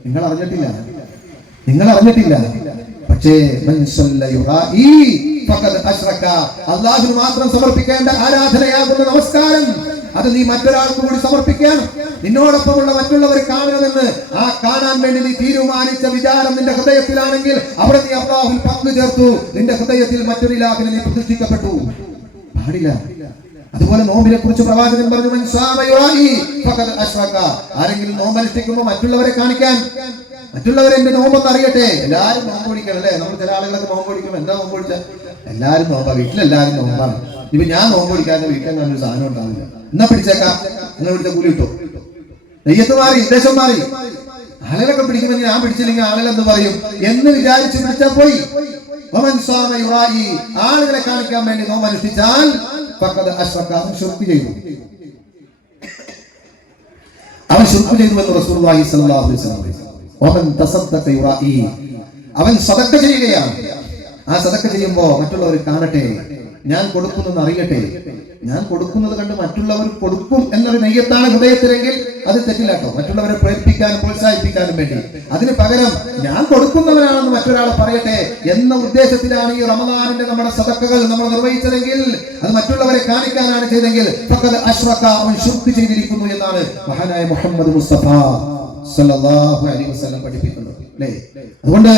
നിങ്ങൾ അറിഞ്ഞിട്ടില്ല. നിങ്ങൾ അറിഞ്ഞിട്ടില്ല. പക്ഷേ അല്ലാഹുവിന് മാത്രം സമർപ്പിക്കേണ്ട ആരാധനയാകുന്ന നമസ്കാരം അത് നീ മറ്റൊരാൾക്ക് കൂടി സമർപ്പിക്കാൻ, നിന്നോടൊപ്പമുള്ള മറ്റുള്ളവർ കാണണമെന്ന് ആ കാണാൻ വേണ്ടി നീ തീരുമാനിച്ച വിചാരം നിന്റെ ഹൃദയത്തിലാണെങ്കിൽ അവിടെ നീ അല്ലാഹുവിൽ പങ്കു ചേർത്തു, നിന്റെ ഹൃദയത്തിൽ മറ്റൊരു ഇലാഹിനെ നീ പ്രതിഷ്ഠിക്കപ്പെട്ടു. പാടില്ല. അതുപോലെ നോമ്പിനെ കുറിച്ച് പ്രവാചകൻ പറഞ്ഞു, ആരെങ്കിലും നോമ്പനുഷ്ഠിക്കുമ്പോൾ മറ്റുള്ളവരെ കാണിക്കാൻ, മറ്റുള്ളവരെ എന്റെ നോമ്പൊന്ന് അറിയട്ടെ. എല്ലാരും നോമ്പ് പിടിക്കണം അല്ലേ? നമ്മൾ ചില ആളുകളൊക്കെ നോമ്പ് പിടിക്കുമ്പോൾ എന്താ നോമ്പ് പിടിച്ചാൽ എല്ലാരും നോമ്പാ, വീട്ടിലെല്ലാരും നോമ്പാണ്. ഇപ്പൊ ഞാൻ നോമ്പ് പിടിക്കാതെ വീട്ടിൽ ഒരു സാധനം ഉണ്ടാവില്ല, എന്നാ പിടിച്ചേക്കാം, നിങ്ങൾ പിടിച്ച കൂലി കിട്ടും. നെയ്യത്ത് മാറി, ഉദ്ദേശം മാറി. ആളുകളൊക്കെ പിടിക്കുമ്പോൾ ഞാൻ പിടിച്ചില്ലെങ്കിൽ ആളുകൾ എന്ത് പറയും എന്ന് വിചാരിച്ച് പിടിച്ചാൽ പോയി. ആളുകളെ കാണിക്കാൻ വേണ്ടി നോമ്പ് അനുഷ്ഠിച്ചാൽ അവൻ ശിർക്ക് ചെയ്തു, അവൻ ശിർക്ക് ചെയ്തു എന്ന് റസൂലുള്ളാഹി സ്വല്ലല്ലാഹു അലൈഹി വസല്ലം. അവൻ സദഖ ചെയ്യുകയാണ്. ആ സദഖ ചെയ്യുമ്പോ മറ്റുള്ളവർ കാണട്ടെ, ഞാൻ കൊടുക്കുന്നെന്ന് അറിയട്ടെ. ഞാൻ കൊടുക്കുന്നത് കണ്ട് മറ്റുള്ളവർ കൊടുക്കും എന്നൊരു നെയ്യത്താണ് ഹൃദയത്തിലെങ്കിൽ അത് തെറ്റില്ലാട്ടോ. മറ്റുള്ളവരെ പ്രേരിപ്പിക്കാനും പ്രോത്സാഹിപ്പിക്കാനും വേണ്ടി, അതിന് പകരം ഞാൻ കൊടുക്കുന്നവരാണെന്ന് മറ്റൊരാളെ പറയട്ടെ എന്ന ഉദ്ദേശത്തിലാണ് ഈ റമദാനിന്റെ നമ്മുടെ സദഖകൾ നമ്മൾ നിർവഹിച്ചതെങ്കിൽ, അത് മറ്റുള്ളവരെ കാണിക്കാനാണ് ചെയ്തെങ്കിൽ ഫഖദ് അശ്റക, അവൻ ശിർക്ക് ചെയ്തിരിക്കുന്നു എന്നാണ് മഹാനായ മുഹമ്മദ് മുസ്തഫ സല്ലല്ലാഹു അലൈഹി വസല്ലം പഠിപ്പിക്കുന്നത്. അല്ലേ? അതുകൊണ്ട്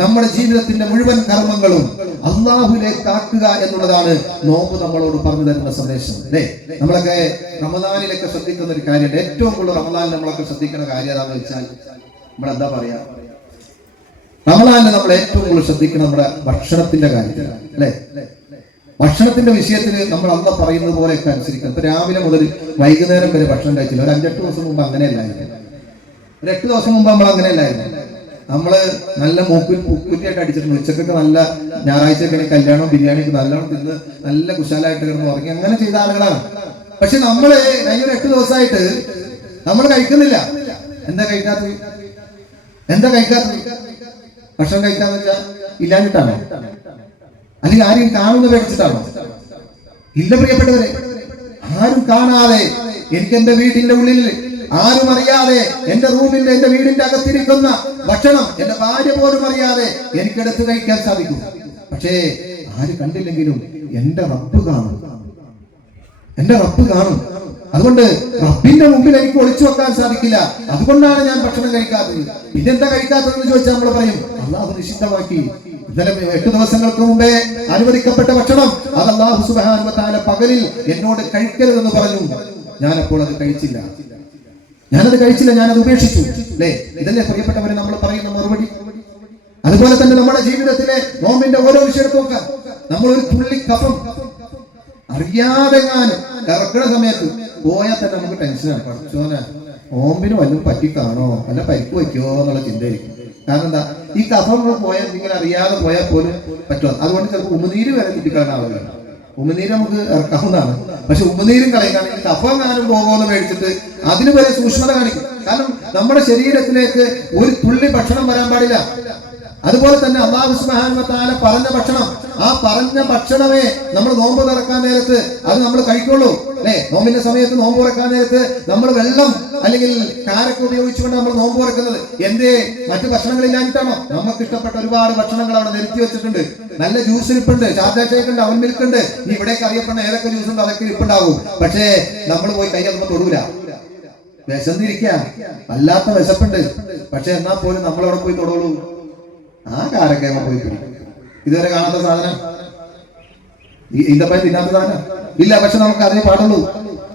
നമ്മുടെ ജീവിതത്തിന്റെ മുഴുവൻ കർമ്മങ്ങളും അല്ലാഹുവിലേക്ക് ആക്കുക എന്നുള്ളതാണ് നോമ്പ് നമ്മളോട് പറഞ്ഞു തരുന്ന സന്ദേശം. അല്ലേ? നമ്മളൊക്കെ റമദാനിലൊക്കെ ശ്രദ്ധിക്കുന്ന ഒരു കാര്യമുണ്ട്. ഏറ്റവും കൂടുതൽ റമദാനിൽ നമ്മളൊക്കെ ശ്രദ്ധിക്കുന്ന കാര്യം എന്താണെന്ന് വെച്ചാൽ, നമ്മളെന്താ പറയാ, റമദാനിൽ നമ്മൾ ഏറ്റവും കൂടുതൽ ശ്രദ്ധിക്കുന്ന നമ്മുടെ ഭക്ഷണത്തിന്റെ കാര്യത്തിലാണ്. അല്ലെ? ഭക്ഷണത്തിന്റെ വിഷയത്തിൽ നമ്മൾ അല്ല പറയുന്നത് പോലെയൊക്കെ അനുസരിക്കണം. ഇപ്പൊ രാവിലെ മുതൽ വൈകുന്നേരം വരെ ഭക്ഷണം കഴിച്ചില്ല. ഒരു 5-8 ദിവസം മുമ്പ് അങ്ങനെയല്ലായിരുന്നു. ഒരു 8 ദിവസം മുമ്പ് നമ്മൾ അങ്ങനെയല്ലായിരുന്നു. നമ്മള് നല്ല മൂക്കുറ്റിയായിട്ട് അടിച്ചിട്ടുണ്ട്. ഉച്ചക്കൊക്കെ നല്ല ഞായറാഴ്ചയൊക്കെ കല്യാണവും ബിരിയാണിയൊക്കെ നല്ലോണം തിന്ന് നല്ല കുശാലായിട്ട് കിടന്ന് ഉറങ്ങി അങ്ങനെ ചെയ്ത ആളുകളാണ്. പക്ഷെ നമ്മള് കഴിഞ്ഞ 8 ദിവസമായിട്ട് നമ്മൾ കഴിക്കുന്നില്ല. എന്താ കഴിക്കാത്തത്? ഭക്ഷണം കഴിക്കാന്ന് വെച്ചാൽ ഇല്ലാഞ്ഞിട്ടാണോ? അല്ലെങ്കിൽ ആരെയും കാണുന്ന പേടിച്ചിട്ടാണോ? ഇല്ല പ്രിയപ്പെട്ടവരെ, ആരും കാണാതെ എനിക്ക് എന്റെ വീടിന്റെ ഉള്ളിൽ ആരും അറിയാതെ എന്റെ റൂമിന്റെ എന്റെ വീടിന്റെ അകത്തിരിക്കുന്ന ഭക്ഷണം എന്റെ ഭാര്യ പോലും അറിയാതെ എനിക്കെടുത്ത് കഴിക്കാൻ സാധിക്കും. പക്ഷേ ആര് കണ്ടില്ലെങ്കിലും എന്റെ റബ്ബ് കാണും, എന്റെ റബ്ബ് കാണും. അതുകൊണ്ട് റബ്ബിന്റെ മുമ്പിൽ എനിക്ക് ഒളിച്ചു വെക്കാൻ സാധിക്കില്ല. അതുകൊണ്ടാണ് ഞാൻ ഭക്ഷണം കഴിക്കാത്തത്. പിന്നെന്താ കഴിക്കാത്തതെന്ന് ചോദിച്ചാൽ നമ്മൾ പറയും അല്ലാഹു നിഷിദ്ധമാക്കി. ഇന്നലെ 8 ദിവസങ്ങൾക്ക് മുമ്പേ അനുവദിക്കപ്പെട്ട ഭക്ഷണം അത് അല്ലാഹു സുബ്ഹാനഹു വ തആല പകലിൽ എന്നോട് കഴിക്കരുതെന്ന് പറഞ്ഞു. ഞാനപ്പോൾ അത് കഴിച്ചില്ല, ഞാനത് ഉപേക്ഷിച്ചു. അല്ലേ? ഇതല്ലേ പ്രിയപ്പെട്ടവരെ നമ്മൾ പറയുന്ന മറുപടി? അതുപോലെ തന്നെ നമ്മുടെ ജീവിതത്തിലെ നോമ്പിന്റെ ഓരോ വിഷയത്തും നോക്കാം. നമ്മൾ ഒരു തുള്ളി കഫം അറിയാതെ ഇറക്കുന്ന സമയത്ത് പോയാൽ തന്നെ നമുക്ക് ടെൻഷനാണ്. പഠിച്ചോനെ നോമ്പിന് വല്ലതും പറ്റിക്കാണോ, വല്ല പരിക്ക് വയ്ക്കോ എന്നുള്ള ചിന്തയായിരിക്കും. കാരണം എന്താ, ഈ കഫം പോയാൽ ഇങ്ങനെ അറിയാതെ പോയാൽ പോലും പറ്റുമോ? അതുകൊണ്ട് ചിലപ്പോൾ ഉമിനീര് വരെ കുട്ടിക്കാണുന്ന ആളുകളാണ്. ഉമിനീര് നമുക്ക് ഇറക്കാവുന്നതാണ്, പക്ഷെ ഉമിനീരും കളയുകയാണെങ്കിൽ കഫം ഞാനും പോകുമെന്ന് മേടിച്ചിട്ട് അതിന് വരെ സൂക്ഷ്മത കാണിക്കും. കാരണം നമ്മുടെ ശരീരത്തിലേക്ക് ഒരു തുള്ളി ഭക്ഷണം വരാൻ പാടില്ല. അതുപോലെ തന്നെ അല്ലാഹു സുബ്ഹാനഹു വ തആല പറഞ്ഞ ഭക്ഷണം, ആ പറഞ്ഞ ഭക്ഷണമേ നമ്മൾ നോമ്പ് തുറക്കാൻ നേരത്ത് അത് നമ്മൾ കഴിക്കുള്ളൂ. അല്ലെ? നോമ്പിന്റെ സമയത്ത് നോമ്പ് തുറക്കാൻ നേരത്ത് നമ്മൾ വെള്ളം അല്ലെങ്കിൽ കാരൊക്കെ ഉപയോഗിച്ചുകൊണ്ട് നമ്മൾ നോമ്പ് തുറക്കുന്നത് എന്തേ? മറ്റു ഭക്ഷണങ്ങളില്ലാഞ്ഞിട്ടാണോ? നമുക്ക് ഇഷ്ടപ്പെട്ട ഒരുപാട് ഭക്ഷണങ്ങൾ അവിടെ നിരത്തി വെച്ചിട്ടുണ്ട്. നല്ല ജ്യൂസ് ഇരിപ്പുണ്ട്, ചാർജ ഷേക്ക് ഉണ്ട്, അവൻ മിൽക്ക് ഉണ്ട്. നീ ഇവിടേക്ക് അറിയപ്പെടുന്ന ഏതൊക്കെ ജ്യൂസ് ഉണ്ട് അതൊക്കെ ഇരിപ്പുണ്ടാവും. പക്ഷേ നമ്മൾ പോയി കൈ അതൊന്നും തൊടൂല. വിശന്നിരിക്കുക, വല്ലാത്ത വിശപ്പുണ്ട്. പക്ഷെ എന്നാൽ പോലും നമ്മളവിടെ പോയി തൊടോളൂ. ആ കാരൊക്കെ പോയി പിടിക്കും. ഇതുവരെ കാണാത്ത സാധനം, ഈന്തപ്പഴം തിന്നാത്ത സാധനം ഇല്ല. പക്ഷെ നമുക്ക് അതേ പാടുള്ളൂ.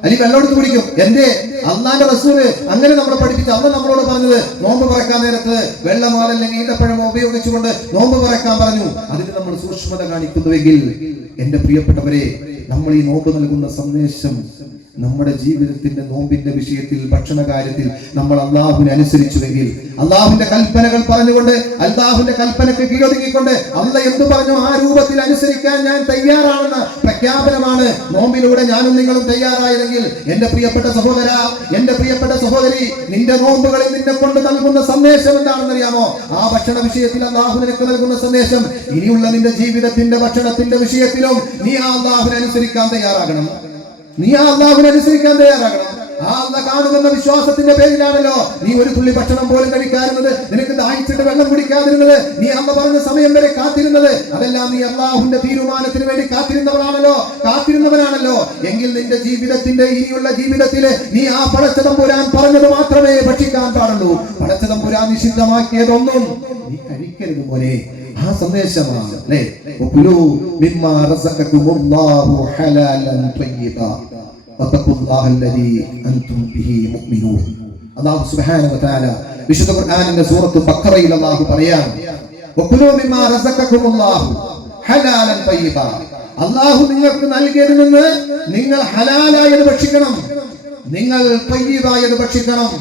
അല്ലെങ്കിൽ വെള്ളം എടുത്ത് കുടിക്കും. എന്റെ അല്ലാഹുവിന്റെ റസൂല് അങ്ങനെ നമ്മളെ പഠിപ്പിച്ചു. അന്ന് നമ്മളോട് പറഞ്ഞത് നോമ്പ് പറക്കാൻ നേരത്ത് വെള്ളമോ അല്ലെങ്കിൽ ഈന്തപ്പഴമോ ഉപയോഗിച്ചുകൊണ്ട് നോമ്പ് പറക്കാൻ പറഞ്ഞു. അതിന് നമ്മൾ സൂക്ഷ്മത കാണിക്കുന്നുവെങ്കിൽ എന്റെ പ്രിയപ്പെട്ടവരെ, നമ്മൾ ഈ നോമ്പ് നൽകുന്ന സന്ദേശം നമ്മുടെ ജീവിതത്തിന്റെ നോമ്പിന്റെ വിഷയത്തിൽ ഭക്ഷണ കാര്യത്തിൽ നമ്മൾ അല്ലാഹുവിനെ അനുസരിച്ചുവെങ്കിൽ, അല്ലാഹുവിന്റെ കൽപ്പനകൾ പറഞ്ഞുകൊണ്ട് അല്ലാഹുവിന്റെ കൽപ്പനയ്ക്ക് കീഴൊതുങ്ങിക്കൊണ്ട് അല്ല എന്തു പറഞ്ഞോ ആ രൂപത്തിൽ അനുസരിക്കാൻ ഞാൻ തയ്യാറാണെന്ന പ്രഖ്യാപനമാണ് നോമ്പിലൂടെ ഞാനും നിങ്ങളും തയ്യാറായതെങ്കിൽ എന്റെ പ്രിയപ്പെട്ട സഹോദര, എന്റെ പ്രിയപ്പെട്ട സഹോദരി, നിന്റെ നോമ്പുകളിൽ നിന്നെ കൊണ്ട് നൽകുന്ന സന്ദേശം എന്താണെന്നറിയാമോ? ആ ഭക്ഷണ വിഷയത്തിൽ അല്ലാഹു നിനക്ക് നൽകുന്ന സന്ദേശം, ഇനിയുള്ള നിന്റെ ജീവിതത്തിന്റെ ഭക്ഷണത്തിന്റെ വിഷയത്തിലും നീ ആ അല്ലാഹുവിനെ അനുസരിക്കാൻ തയ്യാറാകണം. നീ ആ അല്ലാഹുവിനെ അനുസരിക്കാൻ തയ്യാറാകണം. ആ അല്ലാഹ് കാണുമെന്ന വിശ്വാസത്തിന്റെ പേരിലാണല്ലോ നീ ഒരു തുള്ളി ഭക്ഷണം പോലും കഴിക്കാതിരുന്നത്, നിനക്ക് ദാഹിച്ചിട്ട് വെള്ളം കുടിക്കാതിരുന്നത്, നീ അമ്മ പറഞ്ഞ സമയം വരെ കാത്തിരുന്നത്. അതെല്ലാം നീ അല്ലാഹുവിന്റെ തീരുമാനത്തിന് വേണ്ടി കാത്തിരുന്നവനാണല്ലോ. എങ്കിൽ നിന്റെ ജീവിതത്തിന്റെ ഇനിയുള്ള ജീവിതത്തില് നീ ആ പടച്ചതമ്പുരാൻ പറഞ്ഞത് മാത്രമേ ഭക്ഷിക്കാൻ പാടുള്ളൂ. പടച്ചതമ്പുരാൻ നിഷിദ്ധമാക്കിയതൊന്നും നീ കഴിക്കരുത് പോലെ. ആ സന്ദേശമാണ് അല്ലേ? മിമ്മാ റസഖകുമുല്ലാഹു ഹലാലൻ ത്വയ്യിബാ വതഖുല്ലാഹല്ലദീ അൻതും ബിഹി മുഅ്മിനൂൻ. അല്ലാഹു സുബ്ഹാനഹു വ തആല വിശുദ്ധ ഖുർആനിന്റെ സൂറത്ത് ബഖറയിൽ അല്ലാഹു പറയാണ്, വകുലൂ മിമ്മാ റസഖകുമുല്ലാഹു ഹലാലൻ ത്വയ്യിബാ. അല്ലാഹു നിങ്ങൾക്ക് നൽകിയതിൽ നിന്ന് നിങ്ങൾ ഹലാലായത് ഭക്ഷിക്കണം, നിങ്ങൾ ത്വയ്യിബായത് ഭക്ഷിക്കണം.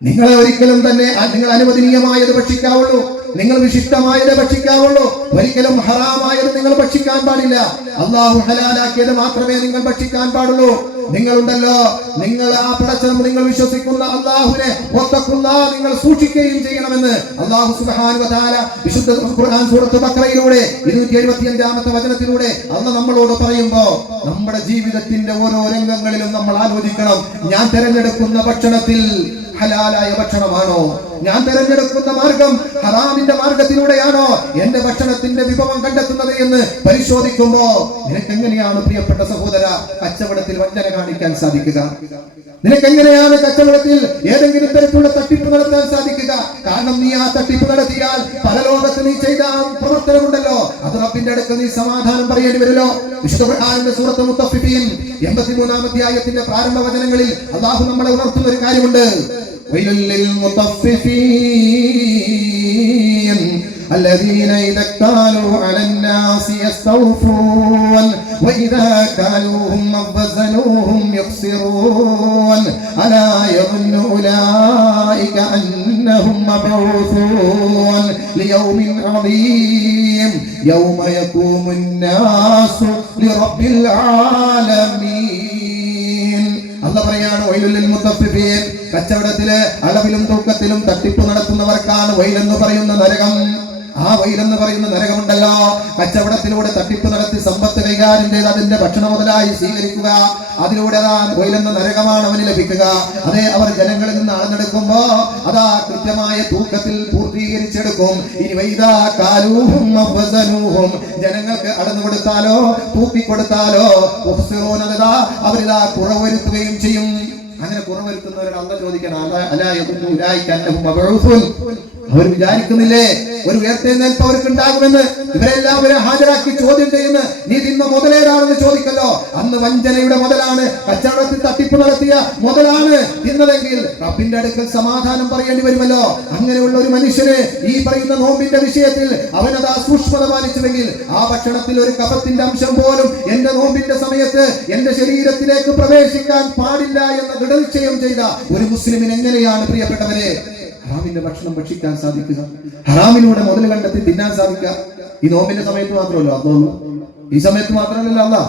നിങ്ങളെ ഒരിക്കലും തന്നെ നിങ്ങൾ അനുവദനീയമായത് ഭക്ഷിക്കാവുള്ളൂ, നിങ്ങൾ വിശിഷ്ടമായത് ഭക്ഷിക്കാവുള്ളൂ. ഒരിക്കലും ഹറാമായത് നിങ്ങൾ ഭക്ഷിക്കാൻ പാടില്ല. അല്ലാഹു ഹലാലാക്കിയത് മാത്രമേ നിങ്ങൾ ഭക്ഷിക്കാൻ പാടുള്ളൂ. നിങ്ങളുണ്ടല്ലോ, നിങ്ങൾ ആ പടച്ചവൻ, നിങ്ങൾ വിശ്വസിക്കുന്ന അല്ലാഹുവിനെ നിങ്ങൾ സൂക്ഷിക്കുകയും ചെയ്യണമെന്ന് അല്ലാഹു സുബ്ഹാനഹു വ തആല വിശുദ്ധ ഖുർആൻ സൂറത്ത് ബഖറയിലൂടെ 275-ാമത്തെ വചനത്തിലൂടെ അല്ലാഹ് നമ്മളോട് പറയുമ്പോൾ നമ്മുടെ ജീവിതത്തിന്റെ ഓരോ രംഗങ്ങളിലും നമ്മൾ ആലോചിക്കണം, ഞാൻ തിരഞ്ഞെടുക്കുന്ന ഭക്ഷണത്തിൽ ഹലാലായ ഭക്ഷണമാണോ? ഞാൻ തിരഞ്ഞെടുക്കുന്ന മാർഗം ഹറാമിന്റെ മാർഗത്തിലൂടെയാണോ എന്റെ ഭക്ഷണത്തിന്റെ വിഭവം കണ്ടെത്തുന്നത് എന്ന് പരിശോധിക്കുമ്പോ നിനക്ക് എങ്ങനെയാണ് പ്രിയപ്പെട്ട സഹോദര കച്ചവടത്തിൽ വഞ്ചന കാണിക്കാൻ സാധിക്കുക? നിനക്ക് എങ്ങനെയാണ് കച്ചവടത്തിൽ ഏതെങ്കിലും തരത്തിലുള്ള തട്ടിപ്പ് നടത്താൻ സാധിക്കുക? കാരണം നീ ആ തട്ടിപ്പ് നടത്തിയാൽ പരലോകത്ത് നീ ചെയ്ത പ്രവർത്തനമുണ്ടല്ലോ, അത് റബ്ബിന്റെ അടുത്ത് നീ സമാധാനം പറയേണ്ടി വരുമല്ലോ. വിശുദ്ധ ഖുർആനിന്റെ സൂറത്ത് മുത്തഫിഫീൻ 83-ാം അധ്യായത്തിന്റെ പ്രാരംഭ വചനങ്ങളിൽ അല്ലാഹു നമ്മളെ ഉണർത്തുന്ന ഒരു കാര്യമുണ്ട്. വൈലുൽ മുത്തഫിഫീൻ الذين إذا اكتالوا على الناس يستوفون وإذا كالوهم أو وزنوهم يخسرون ألا يظن أولئك أنهم مبعوثون ليوم عظيم يوم يقوم الناس لرب العالمين. അല്ലാഹു പറയാണ്, വൈലുൽ മുത്തഫിഫീൻ, കച്ചവടത്തിലെ അളവിലും തൂക്കത്തിലും തട്ടിപ്പ് നടത്തുന്നവർക്കാണ് വൈലെന്ന് പറയുന്ന നരകം. ആ വൈലെന്ന് പറയുന്ന നരകമുണ്ടല്ലോ, കച്ചവടത്തിലൂടെ തട്ടിപ്പ് നടത്തി സമ്പത്ത് കൈകാര്യം ചെയ്ത് അതിന്റെ ഭക്ഷണം മുതലായി സ്വീകരിക്കുക, അതിലൂടെ വൈലെന്ന നരകമാണ് അവന് ലഭിക്കുക. അതെ, അവർ ജനങ്ങളിൽ നിന്ന് അളന്നെടുക്കുമ്പോ അതാ കൃത്യമായ തൂക്കത്തിൽ പൂർത്തീകരിച്ചെടുക്കും. ഇനി വൈദാ കാലൂഹും വസനൂഹും, ജനങ്ങൾക്ക് അളന്നു കൊടുത്താലോ തൂക്കിക്കൊടുത്താലോ അവരിതാ കുറവ് വരുത്തുകയും ചെയ്യും. അങ്ങനെ കുറവ് വരുത്തുന്നവരോട് അല്ലാഹു ചോദിക്കണം, അവർ വിചാരിക്കുന്നില്ലേ ഒരു ഉയർത്തെഴുന്നേൽപ്പ് അവർക്ക് ഉണ്ടാകുമെന്ന്? ഇവരെല്ലാവരും ഹാജരാക്കി ചോദ്യം ചെയ്യുന്ന നീ തിന്ന മുതലേതാണെന്ന് ചോദിക്കല്ലോ. അന്ന് വഞ്ചനയുടെ മുതലാണ്, കച്ചവടത്തിൽ തട്ടിപ്പ് നടത്തിയ മുതലാണ് തിന്നതെങ്കിൽ റബ്ബിന്റെ അടുക്കൽ സമാധാനം പറയേണ്ടി വരുമല്ലോ. അങ്ങനെയുള്ള ഒരു മനുഷ്യന് ഈ പറയുന്ന നോമ്പിന്റെ വിഷയത്തിൽ അവനത് സൂക്ഷ്മത പാലിച്ചുവെങ്കിൽ ആ ഭക്ഷണത്തിൽ ഒരു കഫത്തിന്റെ അംശം പോലും എന്റെ നോമ്പിന്റെ സമയത്ത് എന്റെ ശരീരത്തിലേക്ക് പ്രവേശിക്കാൻ പാടില്ല എന്ന് ദൃഢനിശ്ചയം ചെയ്ത ഒരു മുസ്ലിമിന് എങ്ങനെയാണ് പ്രിയപ്പെട്ടവരെ ഹറാമിന്റെ ഭക്ഷണം ഭക്ഷിക്കാൻ സാധിക്കുക? ഹറാമിലൂടെ മുതൽ കണ്ടെത്തി തിന്നാൻ സാധിക്കുക? ഈ നോമ്പിന്റെ സമയത്ത് മാത്രമല്ലോ അതൊന്നും, ഈ സമയത്ത് മാത്രമല്ലല്ലോ അല്ലാഹ്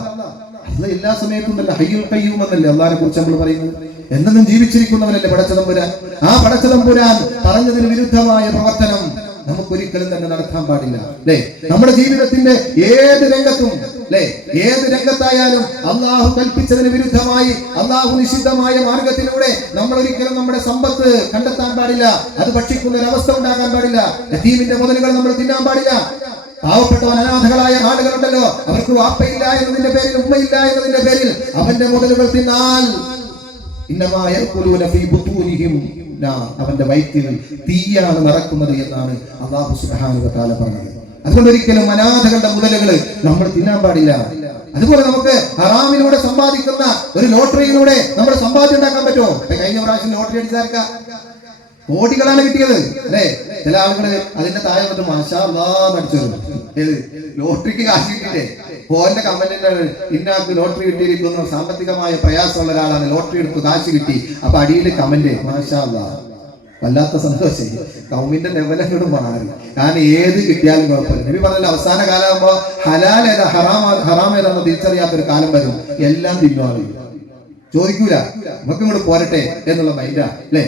എല്ലാ സമയത്തും അല്ല, ഹയ്യുൽ ഖയ്യൂം എന്നല്ലേ അല്ലാഹുവിനെ കുറിച്ച് നമ്മൾ പറയുന്നത്. എന്നെന്നും ജീവിച്ചിരിക്കുന്നവനല്ലേ പടച്ചതമ്പുരാൻ. ആ പടച്ചതമ്പുരാൻ പറഞ്ഞതിന് വിരുദ്ധമായ പ്രവർത്തനം നമുക്കൊരിക്കലും തന്നെ നടത്താൻ പാടില്ല. അല്ലേ? നമ്മുടെ ജീവിതത്തിന്റെ ഏത് രംഗത്തും, അല്ലേ, ഏത് രംഗത്തായാലും അള്ളാഹു കൽപ്പിച്ചതിന് വിരുദ്ധമായി അള്ളാഹു നിഷിദ്ധമായ മാർഗത്തിലൂടെ നമ്മൾ ഒരിക്കലും നമ്മുടെ സമ്പത്ത് കണ്ടെത്താൻ പാടില്ല. അത് ഭക്ഷിക്കുന്ന ഒരു അവസ്ഥ ഉണ്ടാകാൻ പാടില്ല. യതീമിന്റെ മുതലുകൾ നമ്മൾ തിന്നാൻ പാടില്ല. പാവപ്പെട്ടവൻ അനാഥകളായ ആളുകളുണ്ടല്ലോ, അവർക്ക് വാപ്പയില്ല എന്നതിന്റെ പേരിൽ, ഉമ്മയില്ല എന്നതിന്റെ പേരിൽ അവന്റെ മുതലുകൾ തിന്നാൽ അവന്റെ വയറ്റിൽ തീയാണ് നടക്കുന്നത് എന്നാണ് അല്ലാഹു സുബ്ഹാനഹു വ തആല പറഞ്ഞത്. അതുകൊണ്ട് ഒരിക്കലും അനാഥകളുടെ മുതലുകൾ നമ്മൾ തിന്നാൻ പാടില്ല. അതുപോലെ നമുക്ക് ഹറാമിലൂടെ സമ്പാദിക്കുന്ന ഒരു ലോട്ടറിയിലൂടെ നമ്മൾ സമ്പാദ്യം ഉണ്ടാക്കാൻ പറ്റുമോ? കഴിഞ്ഞ പ്രാവശ്യം ലോട്ടറി അടിച്ചാർക്ക കോടികളാണ് കിട്ടിയത്, അല്ലേ? ചില ആളുകൾ അതിന്റെ താഴെ വന്ന് മാഷാ അല്ലാഹ് അടിച്ചു. ഏത് ലോട്ടറിക്ക് കാശ് കിട്ടിയില്ലേ? ഫോന്റെ കമന്റിന്റെ ഇന്നാൾക്ക് ലോട്ടറി കിട്ടിയിരിക്കുന്നു, സാമ്പത്തികമായ പ്രയാസമുള്ള ഒരാളാണ്, ലോട്ടറി എടുത്തു കാശ് കിട്ടി. അപ്പൊ അടിയിൽ കമന്റ് മാഷാ അല്ലാഹ്. വല്ലാത്ത സന്തോഷം. കൗമിന്റെ ലെവലങ്ങോട് മാറി. കാരണം ഏത് കിട്ടിയാലും കുഴപ്പമില്ല. നബി പറഞ്ഞ അവസാന കാലമാകുമ്പോ ഹലാൽ ഏതാ ഹറാം ഏതാണെന്ന് തിരിച്ചറിയാത്തൊരു കാലം വരും. എല്ലാം തിന്നുവാണ്, ചോദിക്കൂല, നമുക്ക് ഇങ്ങോട്ട് പോരട്ടെ എന്നുള്ള മൈൻഡാ, അല്ലേ?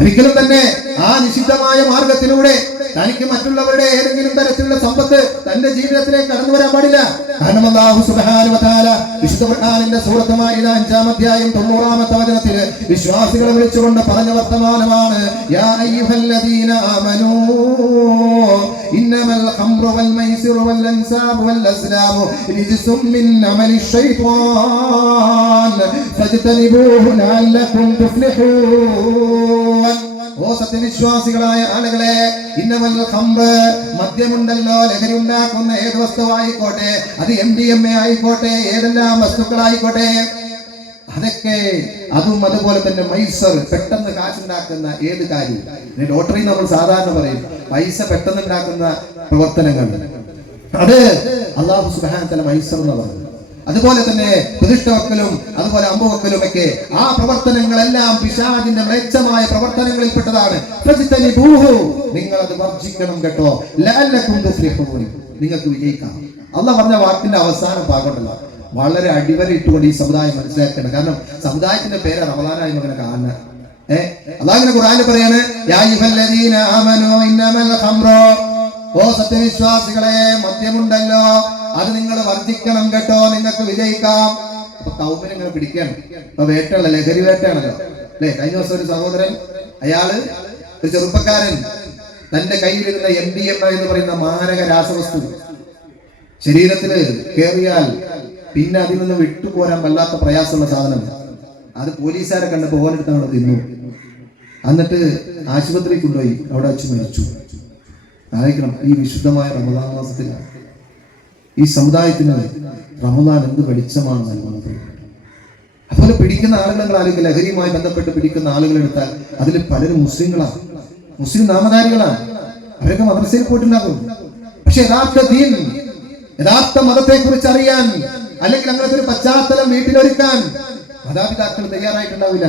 ഒരിക്കലും തന്നെ ആ നിഷിദ്ധമായ മാർഗത്തിലൂടെ തനിക്ക് മറ്റുള്ളവരുടെ ഏതെങ്കിലും തരത്തിലുള്ള സമ്പത്ത് തന്റെ ജീവിതത്തിലേക്ക് കടന്നു വരാൻ പാടില്ല. കാരണം അല്ലാഹു സുബ്ഹാനഹു വ തആല വിശുദ്ധ ഖുർആനിന്റെ സൂറത്ത് മാഇദ 5-ാം അധ്യായം 90-ാമത്തെ വചനത്തിൽ വിശ്വാസികളെ വിളിച്ചുകൊണ്ട് പറഞ്ഞ വർത്തമാനമാണ് യാ അയ്യുഹല്ലദീന ആമനൂ ഇന്നമൽ ഖംറു വൽ മൈസിറു വൽ അൻസാബു വൽ അസ്ലാമു റിജ്സും മിൻ അമലി ശൈത്വാൻ ഫജ്തനിബൂഹു ലഅല്ലകും തുഫ്ലിഹൂൻ. ഓ സത്യവിശ്വാസികളായ ആളുകളെ, ഇന്നമൽ ഖംറ്, മദ്യമുണ്ടല്ലോ, ലഹരി ഉണ്ടാക്കുന്ന ഏത് വസ്തുവായിക്കോട്ടെ, അത് MDMA ആയിക്കോട്ടെ, ഏതെല്ലാം വസ്തുക്കളായിക്കോട്ടെ, അതൊക്കെ അതും അതുപോലെ തന്നെ മൈസർ, പെട്ടെന്ന് കാശുണ്ടാക്കുന്ന ഏത് കാര്യം. ലോട്ടറി നമ്മൾ സാധാരണ പറയും പൈസ പെട്ടെന്ന് ഉണ്ടാക്കുന്ന പ്രവർത്തനങ്ങൾ, അത് അല്ലാഹു സുബ്ഹാനഹു വ തആല മൈസർ എന്ന് പറഞ്ഞു. അതുപോലെ തന്നെ പ്രതിഷ്ഠവക്കലും അതുപോലെ അമ്പുവക്കലും ഒക്കെ ആ പ്രവർത്തനങ്ങളെല്ലാം പിശാചിന്റെ മ്ലേച്ഛമായ പ്രവർത്തനങ്ങളിൽപ്പെട്ടതാണ്. നിങ്ങൾ അത് വർജിക്കണം കേട്ടോ, ലഅല്ലകും തുഫ്ലിഹൂൻ, നിങ്ങൾക്ക് വിജയിക്കാം. അല്ലാഹ് പറഞ്ഞ വാക്കിന്റെ അവസാന ഭാഗമുണ്ടല്ലോ, വളരെ അടിവരയിട്ടുകൊണ്ട് ഈ സമുദായം മനസ്സിലാക്കണം. കാരണം സമുദായത്തിന്റെ പേര് റമദാനായി അങ്ങനെ കാണുന്ന അല്ലാഹു ഖുർആനിൽ പറയാണ് യാ അയ്യുഹല്ലദീന ആമനൂ ഇന്നമൽ ഖംറു, ഓ സത്യവിശ്വാസികളെ, മദ്യമുണ്ടല്ലോ, അത് നിങ്ങൾ വർദ്ധിക്കണം കേട്ടോ, നിങ്ങൾക്ക് വിജയിക്കാം. അപ്പൊ കൗമിനെ ഇങ്ങനെ പിടിക്കണം. ഇപ്പൊ വേട്ടയുള്ള ലഹരി വേട്ടയാണല്ലോ അല്ലെ. കഴിഞ്ഞ ദിവസം ഒരു സഹോദരൻ, ഒരു ചെറുപ്പക്കാരൻ, തന്റെ കയ്യിലിരുന്ന MDMA എന്ന് പറയുന്ന മാരക രാസവസ്തു ശരീരത്തില് കേറിയാൽ പിന്നെ അതിൽ നിന്ന് വിട്ടുപോരാൻ വല്ലാത്ത പ്രയാസമുള്ള സാധനം, അത് പോലീസുകാരെ കണ്ടപ്പോ ഓരെടുത്ത് അവിടെ തിന്നു. എന്നിട്ട് ആശുപത്രിയിൽ കൊണ്ടുപോയി, അവിടെ വെച്ച് മരിച്ചു. ആയിരിക്കണം ഈ വിശുദ്ധമായ റമദാൻ മാസത്തിൽ ഈ സമുദായത്തിന് റമദാൻ എന്ത് വെളിച്ചമാണ് നൽകുന്നത്. അതുപോലെ പിടിക്കുന്ന ആളുകൾ ആലോചിക്കുക, ലഹരിയുമായി ബന്ധപ്പെട്ട് പിടിക്കുന്ന ആളുകൾ എടുത്താൽ അതിൽ പലരും മുസ്ലിങ്ങളാണ്, മുസ്ലിം നാമധാരികളാണ്, അവരൊക്കെ മദ്രസയിൽ പോയിട്ടുണ്ടാകും. പക്ഷെ യഥാർത്ഥ മതത്തെ കുറിച്ച് അറിയാൻ, അല്ലെങ്കിൽ അങ്ങനത്തെ ഒരു പശ്ചാത്തലം വീട്ടിലൊരുക്കാൻ മാതാപിതാക്കൾ തയ്യാറായിട്ടുണ്ടാവില്ല.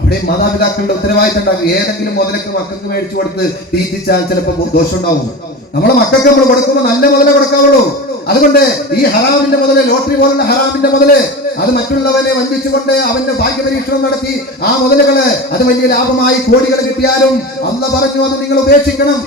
അവിടെ മാതാപിതാക്കളുടെ ഉത്തരവാദിത്തം ഉണ്ടാകും. ഏതെങ്കിലും മുതലൊക്കെ മക്കൾക്ക് മേടിച്ചു കൊടുത്ത് തീറ്റിച്ചാൽ ചിലപ്പോൾ ദോഷം ഉണ്ടാവും. നമ്മളെ മക്കൾക്ക് നമ്മൾ കൊടുക്കുമ്പോൾ നല്ല മുതലേ കൊടുക്കാവുള്ളൂ. അതുകൊണ്ട് ഈ ഹറാമിന്റെ മുതല്, ലോട്ടറി പോലുള്ള ഹറാമിന്റെ മുതല്, അത് മറ്റുള്ളവനെ വഞ്ചിച്ചുകൊണ്ട് അവന്റെ ഭാഗ്യപരീക്ഷണം നടത്തി ആ മുതലുകള് അത് വലിയ ലാഭമായി കോടികൾ കിട്ടിയാലും അല്ലാഹു പറഞ്ഞു അത് നിങ്ങൾ ഉപേക്ഷിക്കണം,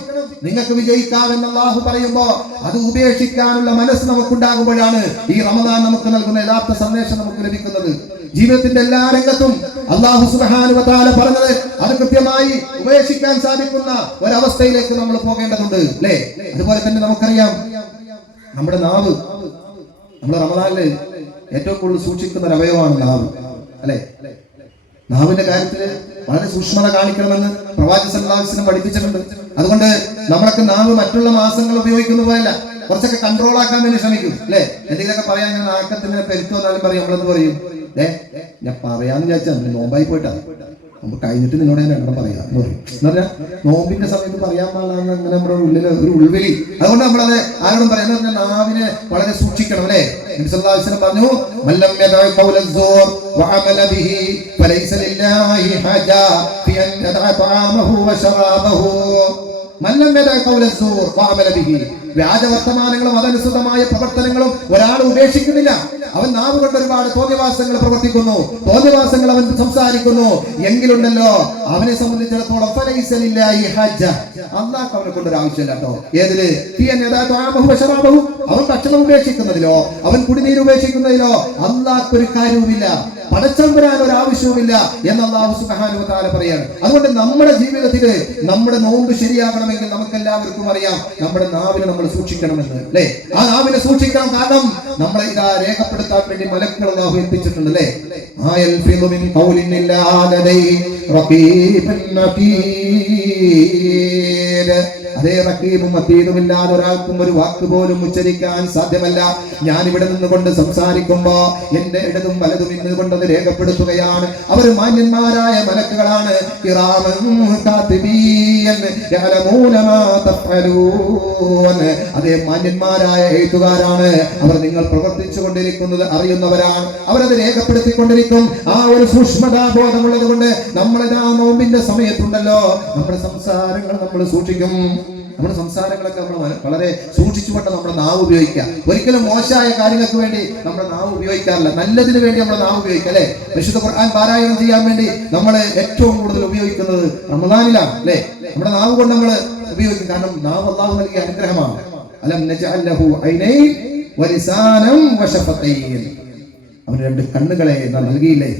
നിങ്ങൾക്ക് വിജയിക്കാമെന്ന് അല്ലാഹു പറയുമ്പോ അത് ഉപേക്ഷിക്കാനുള്ള മനസ്സ് നമുക്കുണ്ടാകുമ്പോഴാണ് ഈ റമദാൻ നമുക്ക് നൽകുന്ന യഥാർത്ഥ സന്ദേശം നമുക്ക് ലഭിക്കുന്നത്. ജീവിതത്തിന്റെ എല്ലാ രംഗത്തും അല്ലാഹു സുബ്ഹാനഹു വ തആല പറഞ്ഞത് അത് കൃത്യമായി ഉപേക്ഷിക്കാൻ സാധിക്കുന്ന ഒരവസ്ഥയിലേക്ക് നമ്മൾ പോകേണ്ടതുണ്ട് അല്ലേ. അതുപോലെ തന്നെ നമുക്കറിയാം നമ്മുടെ നാവ്, നമ്മൾ റമദാനില് ഏറ്റവും കൂടുതൽ സൂക്ഷിക്കുന്ന ഒരു അവയവമാണ് നാവ് അല്ലെ. നാവിന്റെ കാര്യത്തിൽ വളരെ സൂക്ഷ്മത കാണിക്കണമെന്ന് പ്രവാചകൻ സല്ലല്ലാഹു അലൈഹി വസല്ലം പഠിപ്പിച്ചിട്ടുണ്ട്. അതുകൊണ്ട് നമ്മളൊക്കെ നാവ് മറ്റുള്ള മാസങ്ങൾ ഉപയോഗിക്കുന്ന പോലെയല്ല, കുറച്ചൊക്കെ കൺട്രോൾ ആക്കാൻ വേണ്ടി ശ്രമിക്കും അല്ലെ. എന്തെങ്കിലുമൊക്കെ പറയാൻ ഞാൻ ആക്കത്തിന് പെരുത്തു വന്നാലും പറയും, നമ്മളെന്ന് പറയും ഞാൻ പറയാന്ന് വിചാരിച്ചാ നോമ്പായി പോയിട്ടാ, നമുക്ക് കഴിഞ്ഞിട്ട് നിന്നോട് ഞാൻ എണ്ണം പറയാം എന്ന് പറയും. എന്ന് പറഞ്ഞാൽ നോമ്പിന്റെ സമയത്ത് പറയാൻ പാടില്ല, അങ്ങനെ നമ്മുടെ ഉള്ളിൽ ഒരു ഉൾവിളി. അതുകൊണ്ട് നമ്മളത് ആരോടും പറയാൻ പറഞ്ഞാൽ നാവിനെ വളരെ സൂക്ഷിക്കണം അല്ലെ. നബി സല്ലല്ലാഹു അലൈഹി വസല്ലം പറഞ്ഞു മല്ലം യദഅ ഖൗലസ്സൂർ വഅമല ബിഹി ഫലൈസ ലില്ലാഹി ഹജ ഫി അൻ യദഅ തആമഹു വശറാബഹു. മല്ലം യദഅ ഖൗലസ്സൂർ വഅമല ബിഹി, വ്യാജ വർത്തമാനങ്ങളും അതനുസൃതമായ പ്രവർത്തനങ്ങളും ഒരാൾ ഉപേക്ഷിക്കുന്നില്ല. അവൻ നാവ് കൊണ്ട് ഒരുപാട് തോന്നിവാസങ്ങൾ പ്രവർത്തിക്കുന്നു, തോന്നിവാസങ്ങൾ അവൻ സംസാരിക്കുന്നു എങ്കിലുണ്ടല്ലോ അവനെ സംബന്ധിച്ചിടത്തോളം അള്ളാഹ് അവനെ കൊണ്ടൊരു ആവശ്യമില്ല കേട്ടോ. ഏതില്? അവൻ ഭക്ഷണം ഉപേക്ഷിക്കുന്നതിലോ അവൻ കുടിനീര് ഉപേക്ഷിക്കുന്നതിലോ അള്ളാഹ്ക്കൊരു കാര്യവുമില്ല, പടച്ചമ്പരാൻ ഒരു ആവശ്യവുമില്ല എന്ന് അല്ലാഹു സുബ്ഹാനഹു വ തആല പറയാണ്. അതുകൊണ്ട് നമ്മുടെ ജീവിതത്തില് നമ്മുടെ നോമ്പ് ശരിയാകണമെങ്കിൽ നമുക്ക് എല്ലാവർക്കും അറിയാം നമ്മുടെ നാവിനെ നമ്മൾ സൂക്ഷിക്കണമെന്ന് അല്ലെ. ആ നാവിനെ സൂക്ഷിക്കണം, കാരണം നമ്മളെ ഇതാ രേഖപ്പെടുത്താൻ വേണ്ടി മലക്കുകൾ അല്ലാഹു ഏൽപ്പിച്ചിട്ടുണ്ട് അല്ലെ. അതേ റഖീബും അതീതും ഇല്ലാതെ ഒരാൾക്കും ഒരു വാക്ക് പോലും ഉച്ചരിക്കാൻ സാധ്യമല്ല. ഞാൻ ഇവിടെ നിന്നുകൊണ്ട് സംസാരിക്കുമ്പോ എന്റെ ഇടതും വലതും ഇന്നുകൊണ്ട് അത് രേഖപ്പെടുത്തുകയാണ്. അവർ മാന്യന്മാരായ മലക്കുകളാണ്. അതേ മാന്യന്മാരായ എഴുത്തുകാരാണ്. അവർ നിങ്ങൾ പ്രവർത്തിച്ചു കൊണ്ടിരിക്കുന്നത് അറിയുന്നവരാണ്, അവരത് രേഖപ്പെടുത്തിക്കൊണ്ടിരിക്കും. ആ ഒരു സൂക്ഷ്മതാബോധമുള്ളത് കൊണ്ട് നമ്മളിതാ നോമ്പിന്റെ സമയത്തുണ്ടല്ലോ നമ്മുടെ സംസാരങ്ങൾ നമ്മൾ സൂക്ഷിക്കും. നമ്മുടെ സംസാരങ്ങളൊക്കെ നമ്മൾ വളരെ സൂക്ഷിച്ചുകൊണ്ട് നമ്മുടെ നാവ് ഉപയോഗിക്കുക. ഒരിക്കലും മോശമായ കാര്യങ്ങൾക്ക് വേണ്ടി നമ്മുടെ നാവ് ഉപയോഗിക്കാറില്ല, നല്ലതിന് വേണ്ടി നമ്മുടെ നാവ് ഉപയോഗിക്കുക അല്ലെ. വിശുദ്ധ ഖുർആൻ പാരായണം ചെയ്യാൻ വേണ്ടി നമ്മൾ ഏറ്റവും കൂടുതൽ ഉപയോഗിക്കുന്നത് റമദാനിലാണ് അല്ലെ. നമ്മുടെ നാവ് കൊണ്ട് നമ്മൾ ഉപയോഗിക്കും, കാരണം നാവ് അല്ലാഹു നൽകിയ അനുഗ്രഹമാണ്. അലം നജഅൽ ലഹു ഐനൈൻ വലിസാനം വശഫതൈൻ. അവന് 2 കണ്ണുകളെ നാം നൽകിയില്ലേ?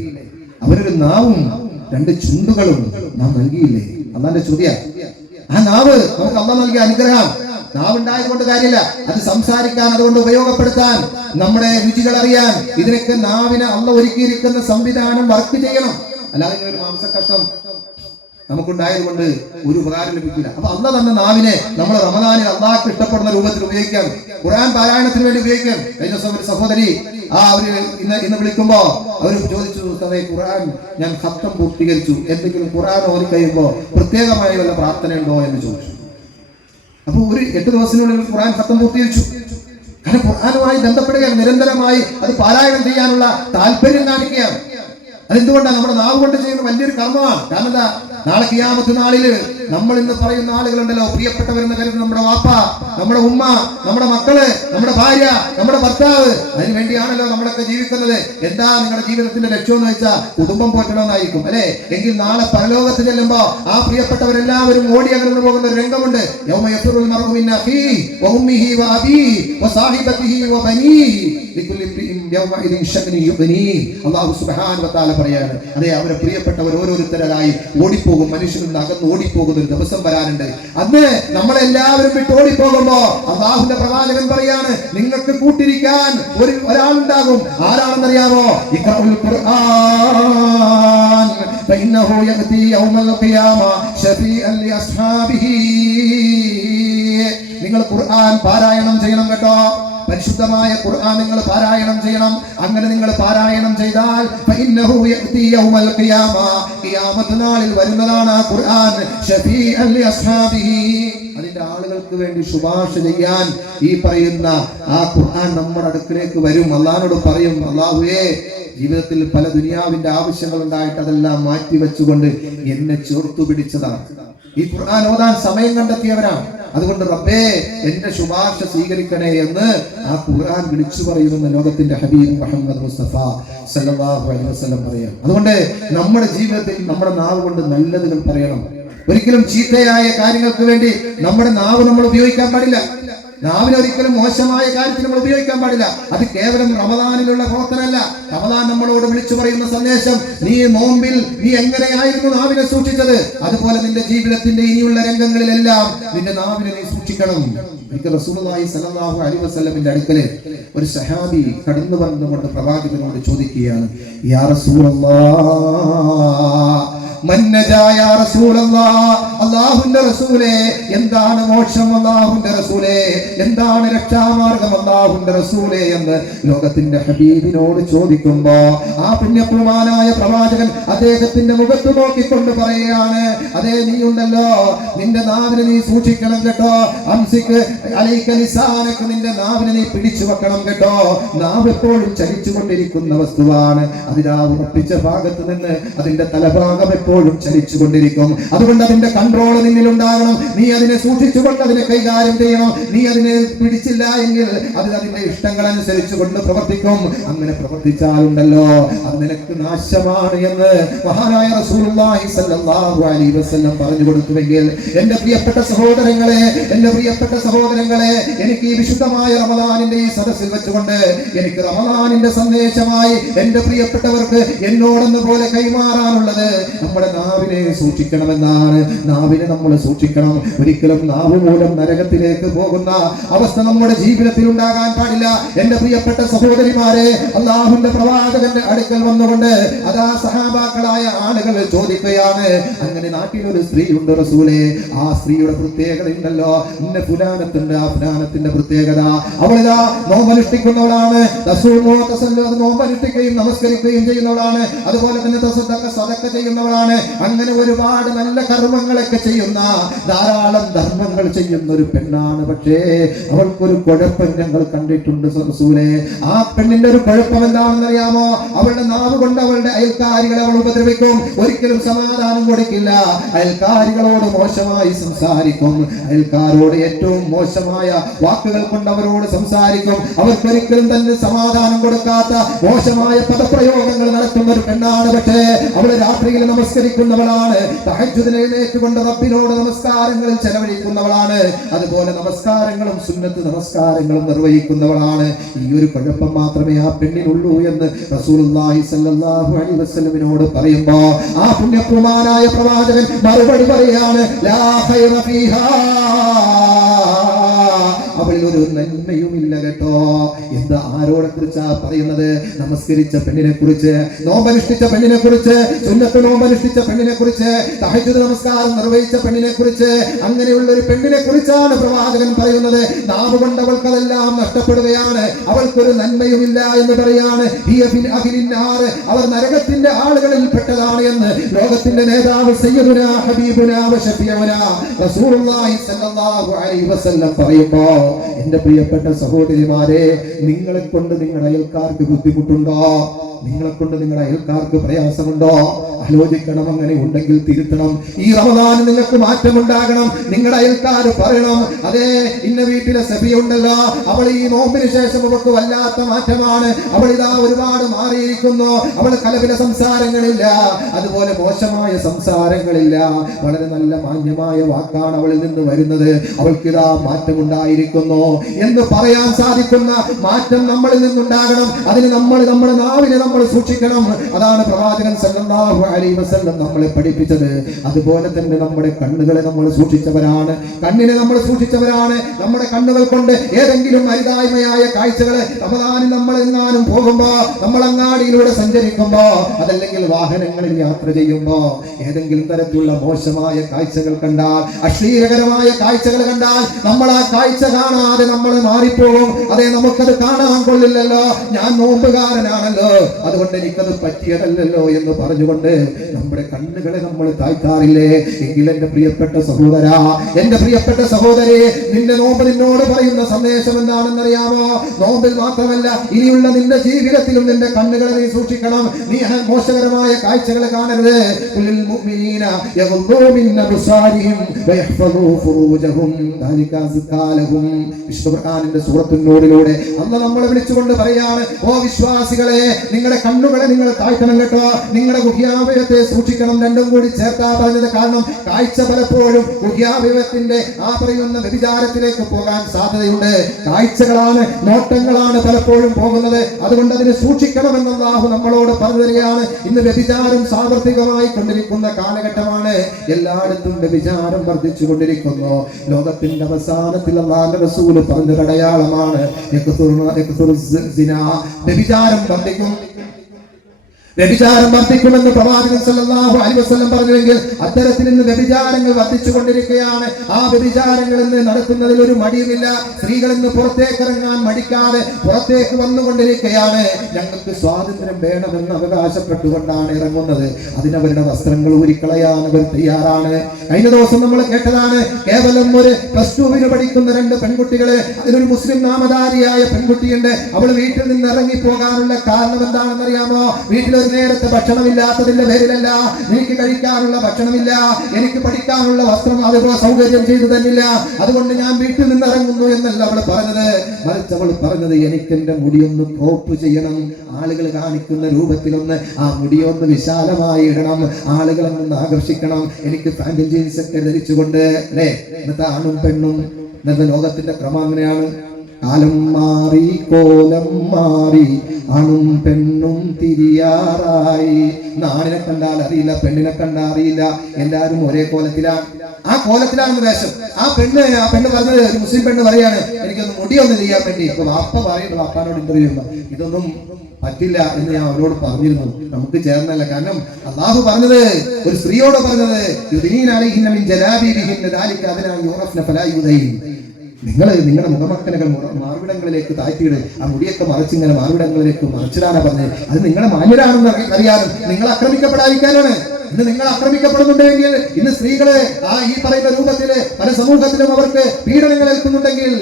അവനൊരു നാവും 2 ചുണ്ടുകളും നാം നൽകിയില്ലേ? അള്ളാന്റെ ചോദ്യം. ആ നാവ് നമുക്ക് അള്ളാഹ് നൽകിയ അനുഗ്രഹം. നാവുണ്ടായത് കൊണ്ട് കാര്യമില്ല, അത് സംസാരിക്കാൻ, അതുകൊണ്ട് ഉപയോഗപ്പെടുത്താൻ, നമ്മുടെ രുചികൾ അറിയാൻ, ഇതിനൊക്കെ നാവിനെ അള്ളാഹ് ഒരുക്കിയിരിക്കുന്ന സംവിധാനം വർക്ക് ചെയ്യണം. അല്ലാതെ ഒരു മാംസ കഷ്ണം നമുക്കുണ്ടായത് കൊണ്ട് ഒരു ഉപകാരം ലഭിക്കില്ല. അപ്പൊ അള്ളാഹ് തന്ന നാവിനെ നമ്മൾ റമദാനിൽ അള്ളാഹ്ക്ക് ഇഷ്ടപ്പെടുന്ന രൂപത്തിൽ ഉപയോഗിക്കാം, ഖുർആൻ പാരായണത്തിന് വേണ്ടി ഉപയോഗിക്കാം. കഴിഞ്ഞ ദിവസം ഒരു സഹോദരി അവര് ഇന്ന് വിളിക്കുമ്പോ അവര് ചോദിച്ചു, ഖുർആൻ ഞാൻ ഖത്തം പൂർത്തീകരിച്ചു, എന്തെങ്കിലും ഖുർആൻ ഓതി കഴിയുമ്പോ പ്രത്യേകമായ വല്ല പ്രാർത്ഥനയുണ്ടോ എന്ന് ചോദിച്ചു. അപ്പൊ ഒരു 8 ദിവസത്തിനുള്ളിൽ ഖുർആൻ ഖത്തം പൂർത്തീകരിച്ചു. കാരണം ഖുർആനുമായി ബന്ധപ്പെടുകയാണ്, നിരന്തരമായി അത് പാരായണം ചെയ്യാനുള്ള താല്പര്യം കാണിക്കുകയാണ്. അതെന്തുകൊണ്ടാണ്? നമ്മുടെ നാവ് കൊണ്ട് ചെയ്യുന്ന വലിയൊരു കർമ്മമാണ്. കാരണം എന്താ? നാളെ ഖിയാമത്ത് നാളില് നമ്മൾ ഇന്ന് പറയുന്ന ആളുകളുണ്ടല്ലോ, പ്രിയപ്പെട്ടവരെന്ന് കരുതുന്ന നമ്മുടെ വാപ്പ, നമ്മുടെ ഉമ്മ, നമ്മുടെ മക്കള്, നമ്മുടെ ഭാര്യ, നമ്മുടെ ഭർത്താവ്, അതിന് വേണ്ടിയാണല്ലോ നമ്മളൊക്കെ ജീവിക്കുന്നത്. എന്താ നിങ്ങളുടെ ജീവിതത്തിന്റെ ലക്ഷ്യം എന്ന് വെച്ചാൽ കുടുംബം പോറ്റണമെന്നായിരിക്കും അല്ലെ? എങ്കിൽ നാളെ പരലോകത്ത് ചെല്ലുമ്പോ ആ പ്രിയപ്പെട്ടവരെല്ലാവരും ഓടി അകന്നു പോകുന്ന ഒരു രംഗമുണ്ട്. അല്ലാഹു സുബ്ഹാനഹു വ തആല പറയാണ്, അതെ, അവരെ പ്രിയപ്പെട്ടവർ ഓരോരുത്തരായി ഓടിപ്പോകും, മനുഷ്യരിൽ നിന്ന് അകന്ന് ഓടിപ്പോകുന്ന ഒരു ദിവസം വരാനുണ്ട്. അന്ന് നമ്മളെല്ലാവരും വിട്ട് ഓടിപ്പോകുമ്പോ അല്ലാഹുവിന്റെ പ്രവാചകൻ പറയാണ്, നിങ്ങൾക്ക് കൂട്ടിരിക്കാൻ ഒരാളുണ്ടാകും. ആരാണെന്നറിയാമോ? ഇഖ്റഉൽ ഖുർആൻ ഫഇന്നഹു യഅതി യൗമൽ ഖിയാമ ശഫീഅൻ ലി അസ്ഹാബിഹി. നിങ്ങൾ ഖുർആൻ പാരായണം ചെയ്യണം കേട്ടോ. പരിശുദ്ധമായ ഖുർആൻ നിങ്ങൾ പാരായണം ചെയ്യണം. അങ്ങനെ നിങ്ങൾ പാരായണം ചെയ്താൽ ഫഇന്നഹു യഅതി യൗമൽ ഖിയാമ, ഖിയാമത്ത് നാളിൽ വരുന്നതാണ് ആ ഖുർആൻ ശഫീഅൻ ലി അസ്ഹാബിഹി. അതിന്റെ ആളുകൾക്ക് വേണ്ടി ശുപാർശ ചെയ്യാൻ ഈ പറയുന്ന ആ ഖുർആൻ നമ്മുടെ അടുക്കിലേക്ക് വരും. അല്ലാഹുവോട് പറയും, അല്ലാഹുവേ, ജീവിതത്തിൽ പല ദുനിയാവിന്റെ ആവശ്യങ്ങൾ ഉണ്ടായിട്ട് അതെല്ലാം മാറ്റി വെച്ചുകൊണ്ട് എന്നെ ചേർത്തു പിടിച്ചതാണ്. ഈ ഖുർആൻ ഓതാൻ സമയം കണ്ടെത്തിയവരാണ്. അതുകൊണ്ട് റബ്ബേ, എന്റെ ശുപാർശ സ്വീകരിക്കണേ എന്ന് ആ ഖുർആൻ വിളിച്ചു പറയുമെന്ന് ലോകത്തിന്റെ ഹബീബ് മുഹമ്മദ് മുസ്തഫ സല്ലല്ലാഹു അലൈഹി വസല്ലം പറയാം. അതുകൊണ്ട് നമ്മുടെ ജീവിതത്തിൽ നമ്മുടെ നാവ് കൊണ്ട് നല്ലതുകൾ പറയണം. ഒരിക്കലും ചീത്തയായ കാര്യങ്ങൾക്ക് വേണ്ടി നമ്മുടെ നാവ് നമ്മൾ ഉപയോഗിക്കാൻ പാടില്ല. നാവിനെ ഒരിക്കലും മോശമായ കാര്യത്തിൽ നമ്മൾ ഉപയോഗിക്കാൻ പാടില്ല. അത് കേവലം റമദാനിലുള്ള പ്രവർത്തനമല്ല. റമദാൻ നമ്മളോട് വിളിച്ചു പറയുന്ന സന്ദേശം, നീ നോമ്പിൽ നീ എങ്ങനെയായിരുന്നു നാവിനെ സൂക്ഷിച്ചത്, അതുപോലെ നിന്റെ ജീവിതത്തിന്റെ ഇനിയുള്ള രംഗങ്ങളിലെല്ലാം നിന്റെ നാവിനെ നീ സൂക്ഷിക്കണം. റസൂലുള്ളാഹി സ്വല്ലല്ലാഹു അലൈഹി വസല്ലമിന്റെ അടുക്കല് ഒരു സഹാബി കടന്നു വന്നുകൊണ്ട് പ്രവാചകനോട് ചോദിക്കുകയാണ്, യാ റസൂലല്ലാഹ്, അല്ലാഹുവിന്റെ റസൂലേ, എന്താണ് മോക്ഷം? അല്ലാഹുവിന്റെ റസൂലേ, എന്താണ് രക്ഷാമാർഗം? അല്ലാഹുവിന്റെ റസൂലേ എന്ന് ലോകത്തിന്റെ ഹബീബിനോട് ചോദിക്കുമ്പോ ആ പുണ്യപ്രമാനായ പ്രവാചകൻ അദ്ദേഹത്തിന്റെ മുഖത്ത് നോക്കിക്കൊണ്ട് പറയുകയാണ്, അതേ, നീ ഉണ്ടല്ലോ, നിന്റെ നാവിനെ നീ സൂക്ഷിക്കണം കേട്ടോ. അംസിക് അലൈക ലിസാനക, നിന്റെ നാവിനെ നീ പിടിച്ചു വെക്കണം കേട്ടോ. നാവ് എപ്പോഴും ചലിച്ചുകൊണ്ടിരിക്കുന്ന വസ്തുവാണ്. അതിനാ ഉറപ്പിച്ച ഭാഗത്ത് നിന്ന് അതിന്റെ തലഭാഗം എപ്പോഴും ചലിച്ചുകൊണ്ടിരിക്കും. അതുകൊണ്ട് അതിന്റെ കൺട്രോൾ നിന്നിൽ ഉണ്ടാകണം. നീ അതിനെ സൂക്ഷിച്ചുകൊണ്ട് അതിനെ കൈകാര്യം ചെയ്യണം. നീ അതിനെ പിടിച്ചില്ല എങ്കിൽ അത് അതിന്റെ ഇഷ്ടങ്ങൾ അനുസരിച്ചുകൊണ്ട് പ്രവർത്തിക്കും. അങ്ങനെ പ്രവർത്തിച്ചാലുണ്ടല്ലോ അത് നിനക്ക് നാശമാണ് എന്ന് മഹാനായ റസൂലുള്ളാഹി സ്വല്ലല്ലാഹു അലൈഹി വസല്ലം പറഞ്ഞു കൊടുത്തുവെങ്കിൽ, എന്റെ പ്രിയപ്പെട്ട സഹോദരങ്ങളെ, എനിക്ക് ഈ വിശുദ്ധമായ റമദാനിന്റെ ഈ സദസ്സിൽ വെച്ചുകൊണ്ട് എനിക്ക് റമദാനിന്റെ സന്ദേശമായി എന്റെ പ്രിയപ്പെട്ടവർക്ക് എന്നോടെന്ന പോലെ കൈമാറാനുള്ളത് നമ്മുടെ നാവിനെ സൂക്ഷിക്കണമെന്നാണ്. നാവിനെ നമ്മൾ സൂക്ഷിക്കണം. ഒരിക്കലും നാവ് മൂലം നരകത്തിലേക്ക് പോകുന്ന അവസ്ഥ നമ്മുടെ ജീവിതത്തിൽ ഉണ്ടാകാൻ പാടില്ല. എന്റെ പ്രിയപ്പെട്ട സഹോദരിമാരെ, അല്ലാഹുവിന്റെ പ്രവാചകന്റെ അടുക്കൽ വന്നുകൊണ്ട് അതാ സഹാബാക്കളായ ആളുകൾ ചോദിക്കുകയാണ്, അങ്ങനെ നാട്ടിലൊരു സ്ത്രീ ഉണ്ട് റസൂലേ, ആ സ്ത്രീയുടെ പ്രത്യേകത ഉണ്ടല്ലോ, ഇന്ന ഫുലാനത്തുണ്ട്, ആ ഫുലാനത്തിന്റെ പ്രത്യേകത അവളിതാ നോമ്പനുഷ്ഠിക്കുന്നവളാണ്, നോമ്പനുഷ്ഠിക്കുകയും നമസ്കരിക്കുകയും ചെയ്യുന്നവളാണ്, അതുപോലെ തന്നെ സദഖ ചെയ്യുന്നവളാണ്. അങ്ങനെ ഒരുപാട് നല്ല കർമ്മങ്ങളൊക്കെ ചെയ്യുന്ന, ധാരാളം ധർമ്മങ്ങൾ ചെയ്യുന്ന ഒരു പെണ്ണാണ്. പക്ഷേ അവൾക്കൊരു കുഴപ്പം ഞങ്ങൾ കണ്ടിട്ടുണ്ട് റസൂലേ. ആ പെണ്ണിന്റെ ഒരു കുഴപ്പം എന്താണെന്ന് അറിയാമോ? അവളുടെ നാവ് കൊണ്ട് അവളുടെ അയൽക്കാരികളെ അവൾ ഉപദ്രവിക്കും. ഒരിക്കലും സമാധാനം കൊടുക്കില്ല. അയൽക്കാരികളോട് മോശമായി സംസാരിക്കും. അയൽക്കാരോട് ഏറ്റവും മോശമായ വാക്കുകൾ കൊണ്ട് അവരോട് സംസാരിക്കും. അവർക്കൊരിക്കലും തന്നെ സമാധാനം കൊടുക്കാത്ത മോശമായ പദപ്രയോഗങ്ങൾ നടത്തുന്ന ഒരു പെണ്ണാണ്. പക്ഷേ അവൾ രാത്രിയിൽ നമസ്കരിക്കുന്നവളാണ്. തഹജ്ജുദിനെ എഴുന്നേറ്റുകൊണ്ട് കൊണ്ട് റബ്ബിനോട് നമസ്കാരങ്ങളിൽ ചെലവഴിക്കുന്നവളാണ്. അതുപോലെ നമസ്കാരങ്ങളും സുന്നത്ത് നമസ്കാരങ്ങളും നിർവഹിക്കുന്നവളാണ്. ഈ ഒരു കുഴപ്പം മാത്രമേ ആ പെണ്ണിനുള്ളൂ എന്ന് റസൂലുള്ളാഹി സ്വല്ലല്ലാഹു അലൈഹി വസല്ലമിനോട് പറയുമ്പോ ആ പുണ്യപ്രമാനായ പ്രവാചകൻ മറുപടി പറയാണ്, ലാ ഖൈറ ഫീഹാ, അവളിൽ ഒരു നന്മയുമില്ല കേട്ടോ. എന്താ ആരോടെ കുറിച്ചാ പറയുന്നത്? നമസ്കരിച്ച പെണ്ണിനെ കുറിച്ച്, നോമ്പനുഷ്ഠിച്ച പെണ്ണിനെ കുറിച്ച്, സുന്നത്ത് നോമ്പനുഷ്ഠിച്ച പെണ്ണിനെ കുറിച്ച്, തഹജ്ജുദ് നമസ്കാരം നിർവഹിച്ച പെണ്ണിനെ കുറിച്ച്, അങ്ങനെയുള്ള ഒരു പെണ്ണിനെ കുറിച്ചാണ് പ്രവാചകൻ പറയുന്നത്. നാവ് കൊണ്ട് അവൾക്കതെല്ലാം നഷ്ടപ്പെടുകയാണ്, അവൾക്കൊരു നന്മയുമില്ല എന്ന് പറയാണ്. അവർ നരകത്തിന്റെ ആളുകളിൽ പെട്ടതാണ് എന്ന് ലോകത്തിന്റെ നേതാവ് സയ്യിദുനാ ഹബീബുനാ വശഫീഉനാ റസൂലുള്ളാഹി സ്വല്ലല്ലാഹു അലൈഹി വസല്ലം പറയുമ്പോ, എന്റെ പ്രിയപ്പെട്ട സഹോദരിമാരെ, നിങ്ങളെ കൊണ്ട് നിങ്ങളുടെ അയൽക്കാർക്ക് ബുദ്ധിമുട്ടുണ്ടോ? നിങ്ങളെ കൊണ്ട് നിങ്ങളുടെ അയൽക്കാർക്ക് പ്രയാസമുണ്ടോ? ആലോചിക്കണം. അങ്ങനെ ഉണ്ടെങ്കിൽ തിരുത്തണം. ഈ റമദാൻ നിങ്ങൾക്ക് മാറ്റമുണ്ടാകണം. നിങ്ങളുടെ അയൽക്കാർ പറയണം, അതെ ഇന്ന വീട്ടിലെ സഫിയ ഉണ്ടല്ലോ, അവൾ ഈ നോമ്പിന് ശേഷം അവൾക്ക് വല്ലാത്ത മാറ്റമാണ്, അവൾ ഇതാ ഒരുപാട് മാറിയിരിക്കുന്നു, അവൾ കലപില സംസാരങ്ങളില്ല, അതുപോലെ മോശമായ സംസാരങ്ങളില്ല, വളരെ നല്ല മാന്യമായ വാക്കാണ് അവളിൽ നിന്ന് വരുന്നത്, അവൾക്കിതാ മാറ്റമുണ്ടായിരിക്കുന്നു എന്ന് പറയാൻ സാധിക്കുന്ന മാറ്റം നമ്മളിൽ നിന്നുണ്ടാകണം. അതിന് നമ്മുടെ നാവിനെ നമ്മൾ സൂക്ഷിക്കണം. അതാണ് പ്രവാചകൻ സല്ലല്ലാഹു അലൈഹി വസല്ലം നമ്മളെ പഠിപ്പിച്ചത്. അതുപോലെ തന്നെ നമ്മുടെ കണ്ണുകളെ നമ്മൾ സൂക്ഷിച്ചവരാണ്. കണ്ണിനെ നമ്മൾ സൂക്ഷിച്ചവരാണ്. നമ്മുടെ കണ്ണുകൾ കൊണ്ട് ഏതെങ്കിലും അരുതായ്മയായ കാഴ്ചകളെ റമദാനിൽ നമ്മൾ എങ്ങാനും പോകുമ്പോ, നമ്മൾ അങ്ങാടിയിലൂടെ സഞ്ചരിക്കുമ്പോ, അതല്ലെങ്കിൽ വാഹനങ്ങളിൽ യാത്ര ചെയ്യുമ്പോ ഏതെങ്കിലും തരത്തിലുള്ള മോശമായ കാഴ്ചകൾ കണ്ടാൽ, അശ്ലീലകരമായ കാഴ്ചകൾ കണ്ടാൽ, നമ്മൾ ആ കാഴ്ച കാണാതെ നമ്മൾ മാറിപ്പോകും. അതെ, നമുക്കത് കാണാൻ കൊള്ളില്ലല്ലോ, ഞാൻ നോമ്പുകാരനാണല്ലോ, അതുകൊണ്ട് എനിക്കത് പറ്റിയതല്ലോ എന്ന് പറഞ്ഞുകൊണ്ട് നമ്മുടെ കണ്ണുകളെ നമ്മൾ താഴ്ത്താറില്ലേ? എങ്കിൽ എന്റെ പ്രിയപ്പെട്ട സഹോദര, എന്റെ പ്രിയപ്പെട്ട സഹോദരി, നിന്റെ നോമ്പ് നിന്നോട് പറയുന്ന സന്ദേശം എന്താണെന്നറിയാമോ? നോമ്പിൽ മാത്രമല്ല, ഇനിയുള്ള നിന്റെ ജീവിതത്തിലും നിന്റെ കണ്ണുകളെ നീ സൂക്ഷിക്കണം. നീ മോശകരമായ കാഴ്ചകളെ കാണരുത്. സൂറത്തുൻ നൂറിലൂടെ അല്ലാഹു നമ്മളെ വിളിച്ചുകൊണ്ട് പറയാണ്, ഓ വിശ്വാസികളെ, നിങ്ങളുടെ കണ്ണുകളെ നിങ്ങൾ താഴ്ത്തണം കേട്ടോ, നിങ്ങളുടെ ഗുഹ്യാവയവത്തെ സൂക്ഷിക്കണം. രണ്ടും കൂടി ചേർത്താ പറഞ്ഞത്. കാരണം കാഴ്ച പലപ്പോഴും ഗുഹ്യാവയവത്തിന്റെ ആ പറയുന്ന വ്യഭിചാരത്തിലേക്ക് പോകാൻ സാധ്യതയുണ്ട്. കാഴ്ചകളാണ്, നോട്ടങ്ങളാണ് പലപ്പോഴും പോകുന്നത്. അതുകൊണ്ട് അതിനെ സൂക്ഷിക്കണമെന്ന് അല്ലാഹു നമ്മളോട് പറഞ്ഞു തരികയാണ്. ഇന്ന് വ്യഭിചാരം സാർവത്രികമായി കൊണ്ടിരിക്കുന്ന കാലഘട്ടമാണ്. എല്ലായിടത്തും വ്യഭിചാരം വർദ്ധിച്ചു കൊണ്ടിരിക്കുന്നു. ലോകത്തിന്റെ അവസാനത്തിൽ അല്ലാഹുവിന്റെ റസൂൽ പറഞ്ഞൊരു അടയാളമാണ് വ്യഭിചാരം വർദ്ധിക്കും. വ്യഭിചാരം വർദ്ധിക്കുമെന്ന് പ്രവാചകൻ സല്ലല്ലാഹു അലൈഹി വസല്ലം പറഞ്ഞുവെങ്കിൽ അത്തരത്തിൽ ഇന്ന് വ്യഭിചാരങ്ങൾ വർദ്ധിച്ചുകൊണ്ടിരിക്കുകയാണ്. ആ വ്യഭിചാരങ്ങൾ ഇന്ന് നടത്തുന്നതിൽ ഒരു മടിയുമില്ല. സ്ത്രീകൾ ഇന്ന് പുറത്തേക്ക് ഇറങ്ങാൻ മടിക്കാതെ പുറത്തേക്ക് വന്നുകൊണ്ടിരിക്കുകയാണ്. ഞങ്ങൾക്ക് സ്വാതന്ത്ര്യം വേണമെന്ന് അവകാശപ്പെട്ടുകൊണ്ടാണ് ഇറങ്ങുന്നത്. അതിനവരുടെ വസ്ത്രങ്ങൾ ഊരിക്കളയാൻ അവർ തയ്യാറാണ്. കഴിഞ്ഞ ദിവസം നമ്മൾ കേട്ടതാണ്, കേവലം ഒരു +2 പഠിക്കുന്ന 2 പെൺകുട്ടികളെ, അതിലൊരു മുസ്ലിം നാമധാരിയായ പെൺകുട്ടിയുണ്ട്. അവൾ വീട്ടിൽ നിന്ന് ഇറങ്ങി പോകാനുള്ള കാരണം എന്താണെന്നറിയാമോ? വീട്ടിൽ ഒരു നേരത്തെ ഭക്ഷണമില്ലാത്തതിന്റെ പേരിലല്ല, എനിക്ക് കഴിക്കാനുള്ള ഭക്ഷണമില്ല, എനിക്ക് പഠിക്കാനുള്ള വസ്ത്രം അതുപോലെ സൗകര്യം ചെയ്തു തന്നില്ല, അതുകൊണ്ട് ഞാൻ വീട്ടിൽ നിന്ന് ഇറങ്ങുന്നു എന്നല്ല അവൾ പറഞ്ഞത്. മറിച്ച് അവൾ പറഞ്ഞത്, എനിക്ക് എന്റെ മുടിയൊന്ന് ക്രോപ്പ് ചെയ്യണം, ആളുകൾ കാണിക്കുന്ന രൂപത്തിലൊന്ന് ആ മുടിയൊന്ന് വിശാലമായി ഇടണം, ആളുകളെ ഒന്ന് ആകർഷിക്കണം, എനിക്ക് പാന്റും ജീൻസ് ഒക്കെ ധരിച്ചുകൊണ്ട്. അല്ലേ, ഇന്നത്തെ ആണും പെണ്ണും, ഇന്നത്തെ ലോകത്തിന്റെ ക്രമം അങ്ങനെയാണ്. കാലം മാറി, കോലം മാറി, ആണും പെണ്ണും തിരിയാറായി. ആണിനെ കണ്ടാൽ അറിയില്ല, പെണ്ണിനെ കണ്ടാൽ അറിയില്ല, എല്ലാവരും ഒരേ കോലത്തിലാണ്. ആ കോലത്തിലാണ് വേഷം. ആ പെണ്ണ് പറഞ്ഞത്, ഒരു മുസ്ലിം പെണ്ണ് പറയാണ്, എനിക്കൊന്ന് മുടിയൊന്ന് ചെയ്യാൻ വേണ്ടി. അപ്പൊ വാപ്പ പറയുന്നു, വാപ്പാനോട് ഇന്റർവ്യൂ ചെയ്യുമ്പോൾ, ഇതൊന്നും പറ്റില്ല എന്ന് ഞാൻ അവരോട് പറഞ്ഞിരുന്നു. നമുക്ക് ചേർന്നല്ല. കാരണം അല്ലാഹു പറഞ്ഞത്, ഒരു സ്ത്രീയോട് പറഞ്ഞത്, നിങ്ങൾ നിങ്ങളുടെ മുഖമക്കനകൾ മാർവിടങ്ങളിലേക്ക് താഴ്ത്തിയിട്, ആ മുടിയൊക്കെ മറച്ചിങ്ങനെ മാർവിടങ്ങളിലേക്ക് മറച്ചിടാനാ പറഞ്ഞത്. അത് നിങ്ങളെ മാന്യരാണെന്ന് അറിയാനും നിങ്ങൾ ആക്രമിക്കപ്പെടാതിരിക്കാനാണ്. ഇന്ന് നിങ്ങൾ ആക്രമിക്കപ്പെടുന്നുണ്ടെങ്കിൽ, ഇന്ന് സ്ത്രീകളെ ഈ പറയുന്ന രൂപത്തില് പല സമൂഹത്തിലും അവർക്ക് പീഡനങ്ങൾ ഏൽക്കുന്നുണ്ടെങ്കിൽ,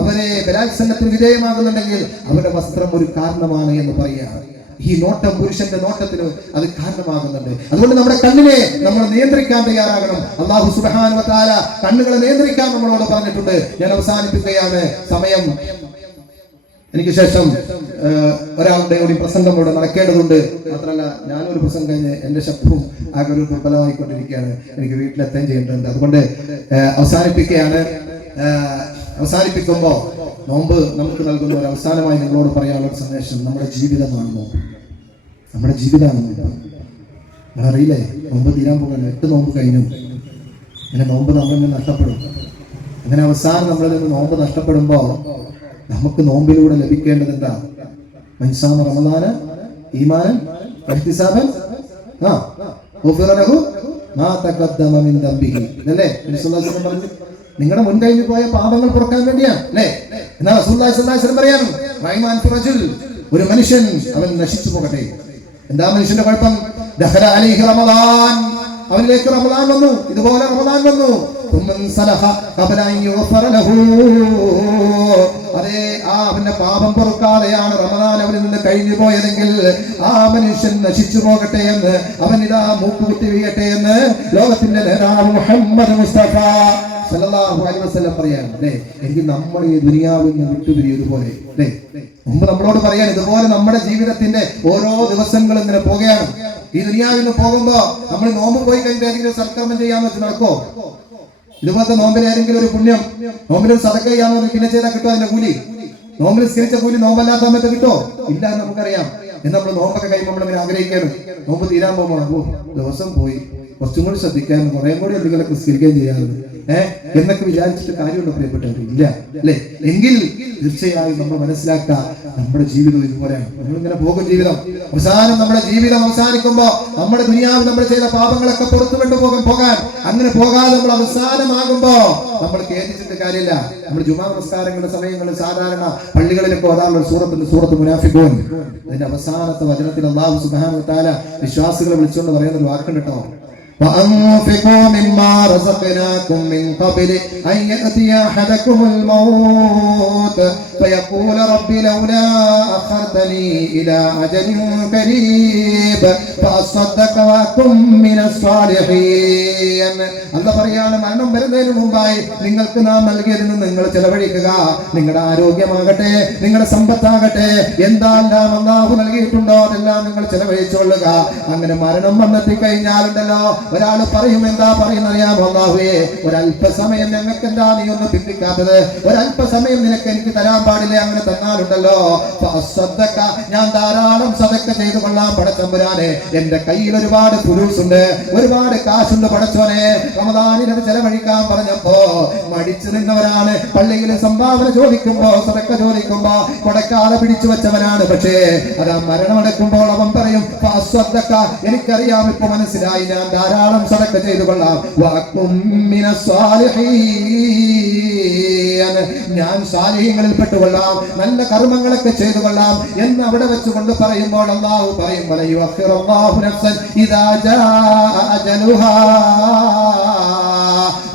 അവരെ ബലാത്സംഗത്തിന് വിധേയമാകുന്നുണ്ടെങ്കിൽ, അവരുടെ വസ്ത്രം ഒരു കാരണമാണ് എന്ന് പറയുകയാണ്. ഈ നോട്ടം, പുരുഷന്റെ നോട്ടത്തിന് അത് കാരണമാകുന്നുണ്ട്. അതുകൊണ്ട് നമ്മുടെ കണ്ണിനെ നമ്മൾ നിയന്ത്രിക്കാൻ തയ്യാറാകണം. അല്ലാഹു സുബ്ഹാനഹു വ തആല കണ്ണുകളെ നിയന്ത്രിക്കാൻ നമ്മളോട് പറഞ്ഞിട്ടുണ്ട്. ഞാൻ അവസാനിപ്പിക്കുകയാണ്. സമയം എനിക്ക് ശേഷം ഒരാളുടെ കൂടി പ്രസംഗം കൂടെ നടക്കേണ്ടതുണ്ട്. മാത്രമല്ല ഞാനൊരു പ്രസംഗം കഴിഞ്ഞ് എൻ്റെ ശബ്ദവും ആകെ ഒരു ദുർബലമായിക്കൊണ്ടിരിക്കുകയാണ്. എനിക്ക് വീട്ടിലെത്താൻ ചെയ്യേണ്ടതുണ്ട്. അതുകൊണ്ട് അവസാനിപ്പിക്കുകയാണ്. അവസാനിപ്പിക്കുമ്പോൾ നോമ്പ് നമുക്ക് നൽകുന്ന ഒരു അവസാനമായി നിങ്ങളോട് പറയാനുള്ള ഒരു സന്ദേശം, നമ്മുടെ ജീവിതമാണ് നോമ്പ്. നമ്മുടെ ജീവിതമാണ് നോമ്പ്. നിങ്ങളറിയില്ലേ, നോമ്പ് തീരാൻ പോകാൻ 8 നോമ്പ് കഴിഞ്ഞു. ഇങ്ങനെ നോമ്പ് നമ്മളിൽ നിന്ന് നഷ്ടപ്പെടും. അങ്ങനെ അവസാനം നമ്മളിൽ നിന്ന് നോമ്പ് നഷ്ടപ്പെടുമ്പോൾ നമുക്ക് നോമ്പിലൂടെ ലഭിക്കേണ്ടത് എന്താ? മൻസാമ റമദാന ഈമാനൻ വഹ്തിസാബൻ ഗുഫിറ ലഹു മാ തഖദ്ദമ മിൻ ദംബിഹി. അല്ലേ റസൂലുള്ളാഹി സ്വല്ലല്ലാഹു അലൈഹി വസല്ലം പറഞ്ഞു, നിങ്ങളുടെ മുൻകഴിഞ്ഞു പോയ പാപങ്ങൾ പുറക്കാൻ വേണ്ടിയാണ്. അല്ലേ? എന്നാൽ റസൂലുള്ളാഹി സ്വല്ലല്ലാഹു അലൈഹി വസല്ലം പറയാണ്, റഹ്മാൻ ഫിറജുൽ, ഒരു മനുഷ്യൻ അവൻ നശിച്ചു പോകട്ടെ. എന്താ മനുഷ്യന്റെ കുഴപ്പം? ദഖല അലൈഹി റമദാൻ, അവനിലേക്ക് റമദാൻ വന്നു, ഇതുപോലെ റമദാൻ വന്നു. അതേ, അവന്റെ പാപം പൊറുക്കാതെയാണ് റമദാൻ അവനിൽ നിന്ന് കഴിഞ്ഞു പോയതെങ്കിൽ ആ മനുഷ്യൻ നശിച്ചു പോകട്ടെ എന്ന്, അവൻ ഇതാ മൂക്കുകുത്തി വീഴട്ടെ എന്ന് ലോകത്തിന്റെ നേതാവ് മുഹമ്മദ് മുസ്തഫ സല്ലല്ലാഹു അലൈഹി വസല്ലം പറയാണ്. അല്ലേ? എങ്കിൽ നമ്മൾ ഈ ദുനിയാവിൽ നിന്ന് വിട്ടുപിരിയതുപോലെ, അല്ലേ, മുമ്പ് നമ്മളോട് പറയാൻ, ഇതുപോലെ നമ്മുടെ ജീവിതത്തിന്റെ ഓരോ ദിവസങ്ങളും ഇങ്ങനെ പോകുകയാണ്. ഈ ദുനിയാവിൽ നിന്ന് പോകുമ്പോ നമ്മൾ നോമ്പ് പോയി കഴിഞ്ഞിട്ട് ഏതെങ്കിലും സൽക്കർമ്മം ചെയ്യാന്ന് വെച്ച് നടക്കോ? ഇതുപോലത്തെ നോമ്പിൽ ഏതെങ്കിലും ഒരു പുണ്യം, നോമ്പിൽ ഒരു സദക്ക ചെയ്യാന്ന് പിന്നെ ചെയ്താൽ കിട്ടുമോ അതിന്റെ കൂലി? നോമ്പിൽ സ്കരിച്ച കൂലി നോമ്പല്ലാത്ത സമയത്ത് കിട്ടോ? ഇല്ല എന്ന് നമുക്കറിയാം. എന്ന് നമ്മൾ നോമ്പൊക്കെ കഴിയുമ്പോൾ നമ്മളിങ്ങനെ ആഗ്രഹിക്കാനും, നോമ്പ് തീരാൻ പോകുമ്പോൾ ദിവസം പോയി കുറച്ചും കൂടി ശ്രദ്ധിക്കാനും കുറേ കൂടി എന്തെങ്കിലുമൊക്കെ സ്കരിക്കുകയും ചെയ്യാറുണ്ട് എന്നൊക്കെ വിചാരിച്ചിട്ട് കാര്യമുണ്ടോ പ്രിയപ്പെട്ടവർ? ഇല്ല. അല്ലെ? എങ്കിൽ തീർച്ചയായും നമ്മൾ മനസ്സിലാക്കുക, നമ്മുടെ ജീവിതം ഇതുപോലെയാണ്. നമ്മളിങ്ങനെ പോകും ജീവിതം. അവസാനം നമ്മുടെ ജീവിതം അവസാനിക്കുമ്പോ നമ്മുടെ ദുനിയാവിൽ നമ്മൾ ചെയ്ത പാപങ്ങളൊക്കെ പുറത്തു പോകാൻ അങ്ങനെ പോകാതെ നമ്മൾ അവസാനമാകുമ്പോ നമ്മൾ ഖേദിച്ചിട്ട് കാര്യമില്ല. നമ്മൾ ജുമാ നമസ്കാരങ്ങളുടെ സമയങ്ങളിൽ സാധാരണ പള്ളികളിലൊക്കെ ഓതാനുള്ള സൂറത്ത് മുനാഫിഖൂൻ, അതിന്റെ അവസാനത്തെ വചനത്തിൽ അല്ലാഹു സുബ്ഹാനഹു വ തആല വിശ്വാസികളെ വിളിച്ചുകൊണ്ട് പറയുന്ന ഒരു വാക്കുണ്ട് കേട്ടോ, وأنفقوا مما رزقناكم من قبل أن يأتي أحدكم الموت فيقول رب لولا أخرتني إلى أجل قريب فأصدق وأكن من الصالحين. അല്ലാഹു പറയാണ്, മരണം വരുന്നതിന് മുമ്പായി നിങ്ങൾക്ക് നാം നൽകിയതിൽ നിന്ന് നിങ്ങൾ ചെലവഴിക്കുക. നിങ്ങളുടെ ആരോഗ്യമാകട്ടെ, നിങ്ങളുടെ സമ്പത്താകട്ടെ, എന്തെല്ലാം അല്ലാഹു നൽകിയിട്ടുണ്ടോ അതെല്ലാം നിങ്ങൾ ചെലവഴിച്ചുകൊള്ളുക. അങ്ങനെ മരണം വന്നെത്തിക്കഴിഞ്ഞാലുണ്ടല്ലോ, ഒരാൾ പറയും, എന്താ പറയുന്നറിയാമോ? അല്ലാഹുവേ, ഒരല്പസമയം ഞങ്ങൾക്ക് എന്താ നീ ഒന്ന് പിന്തിക്കാത്തത്? ഒരല്പസമയം നിനക്ക് എനിക്ക് തരാൻ പാടില്ല? അങ്ങനെ തന്നാലുണ്ടല്ലോ ഞാൻ ധാരാളം സദക്ക ചെയ്തു കൊള്ളാം പടച്ചമ്പുരാനെ. എന്റെ കയ്യിൽ ഒരുപാട് ഫുലൂസ് ഉണ്ട്, ഒരുപാട് കാശുണ്ട് പടച്ചോനെ. റമദാനിനത് ചെലവഴിക്കാൻ പറഞ്ഞപ്പോ മടിച്ചു നിന്നവരാണ്. പള്ളിയിൽ സംഭാവന ചോദിക്കുമ്പോ, സദക്ക ചോദിക്കുമ്പോ കൊടുക്കാതെ പിടിച്ചു വെച്ചവനാണ്. പക്ഷേ അതാ മരണമടക്കുമ്പോൾ അവൻ പറയും, എനിക്കറിയാം, ഇപ്പൊ മനസ്സിലായി, ഞാൻ ധാരാളം സദക്ക ചെയ്തു കൊള്ളാം. ഞാൻ സാലിഹ്യങ്ങളിൽ പെട്ടുകൊള്ളാം, നല്ല കർമ്മങ്ങളൊക്കെ ചെയ്തു കൊള്ളാം എന്ന് അവിടെ വെച്ചുകൊണ്ട് പറയുമ്പോൾ അല്ലാഹു പറയും,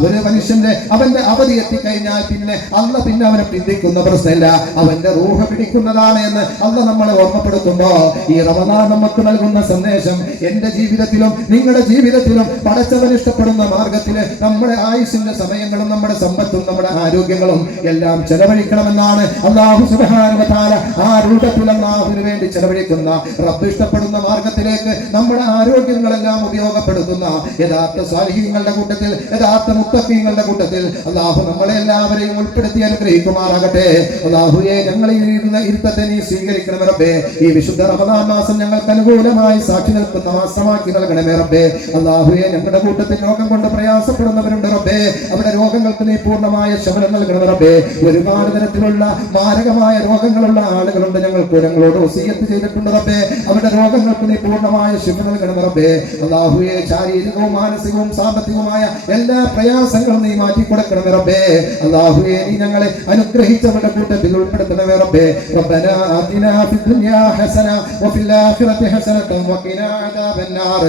ഒരു മനുഷ്യന്റെ അവന്റെ അവധി എത്തിക്കഴിഞ്ഞാൽ പിന്നെ അവനെ പിന്തിക്കുന്ന പ്രശ്നമില്ല, അവന്റെ റൂഹ് പിടിക്കുന്നതാണ് എന്ന് നമ്മളെ ഓർമ്മപ്പെടുത്തുമ്പോ ഈ റമദാൻ നമുക്ക് നൽകുന്ന സന്ദേശം, എന്റെ ജീവിതത്തിലും നിങ്ങളുടെ ജീവിതത്തിലും പടച്ചവൻ ഇഷ്ടപ്പെടുന്ന മാർഗത്തില് നമ്മുടെ ആയുസ്സിന്റെ സമയങ്ങളും നമ്മുടെ സമ്പത്തും നമ്മുടെ ആരോഗ്യങ്ങളും എല്ലാം ചെലവഴിക്കണമെന്നാണ് അല്ലാഹു സുബ്ഹാനഹു വ തആല ആ രൂപത്തിൽ അല്ലാഹുവിന് വേണ്ടി ചെലവഴിക്കുന്ന, റബ്ബ് ഇഷ്ടപ്പെടുന്ന മാർഗത്തിലേക്ക് നമ്മുടെ ആരോഗ്യങ്ങളെല്ലാം ഉപയോഗപ്പെടുത്തുന്ന യഥാർത്ഥ സാലിഹീങ്ങളുടെ കൂട്ടത്തിൽ, യഥാർത്ഥ മുത്തഖീങ്ങളുടെ കൂട്ടത്തിൽ അല്ലാഹു നമ്മളെ എല്ലാവരെയും ഉൾപ്പെടുത്തി അനുഗ്രഹിക്കുമാറാകട്ടെ. അല്ലാഹുവേ, ഞങ്ങൾ ഇരുന്ന ഇരുത്തത്തെ നീ സ്വീകരിക്കണമേ റബ്ബേ. ഈ വിശുദ്ധ റമദാൻ മാസം ഞങ്ങൾക്ക് അനുകൂലമായി സാക്ഷി നിൽക്കുന്ന മാസമാക്കി നൽകണമേ റബ്ബേ. അല്ലാഹുവേ, ഞങ്ങളുടെ കൂട്ടത്തിൽ രോഗം കൊണ്ട് പ്രയാസപ്പെടുന്നവരുണ്ട് റബ്ബേ, അവരുടെ രോഗങ്ങൾക്ക് നീ പൂർണ്ണമായ ശമനം നൽകണമേ റബ്ബേ. ഒരുപാട് തരത്തിലുള്ള മാരകമായ രോഗങ്ങളുള്ള ആളുകളുണ്ട്, ഞങ്ങളോട് വസിയത്ത് ചെയ്തിട്ടുണ്ട് റബ്ബേ. അവരുടെ രോഗങ്ങൾക്ക് നീ പൂർണ്ണമായ ശിഫ നൽകണമേ റബ്ബേ. അല്ലാഹുവേ, ശാരീരികവും മാനസികവും സാമ്പത്തികവുമായ എല്ലാ പ്രയാസങ്ങളും നീ മാറ്റി കൊടുക്കണമേ റബ്ബേ. അല്ലാഹുവേ, നീ ഞങ്ങളെ അനുഗ്രഹിച്ചവരുടെ കൂട്ടത്തിൽ ഉൾപ്പെടുത്തണമേ റബ്ബേ. റബ്ബനാ ആതിനാ ഫിദ് ദുനിയാ ഹസന വഫിൽ ആഖിറതി ഹസനത വഖിനാ അദാബന്നാർ.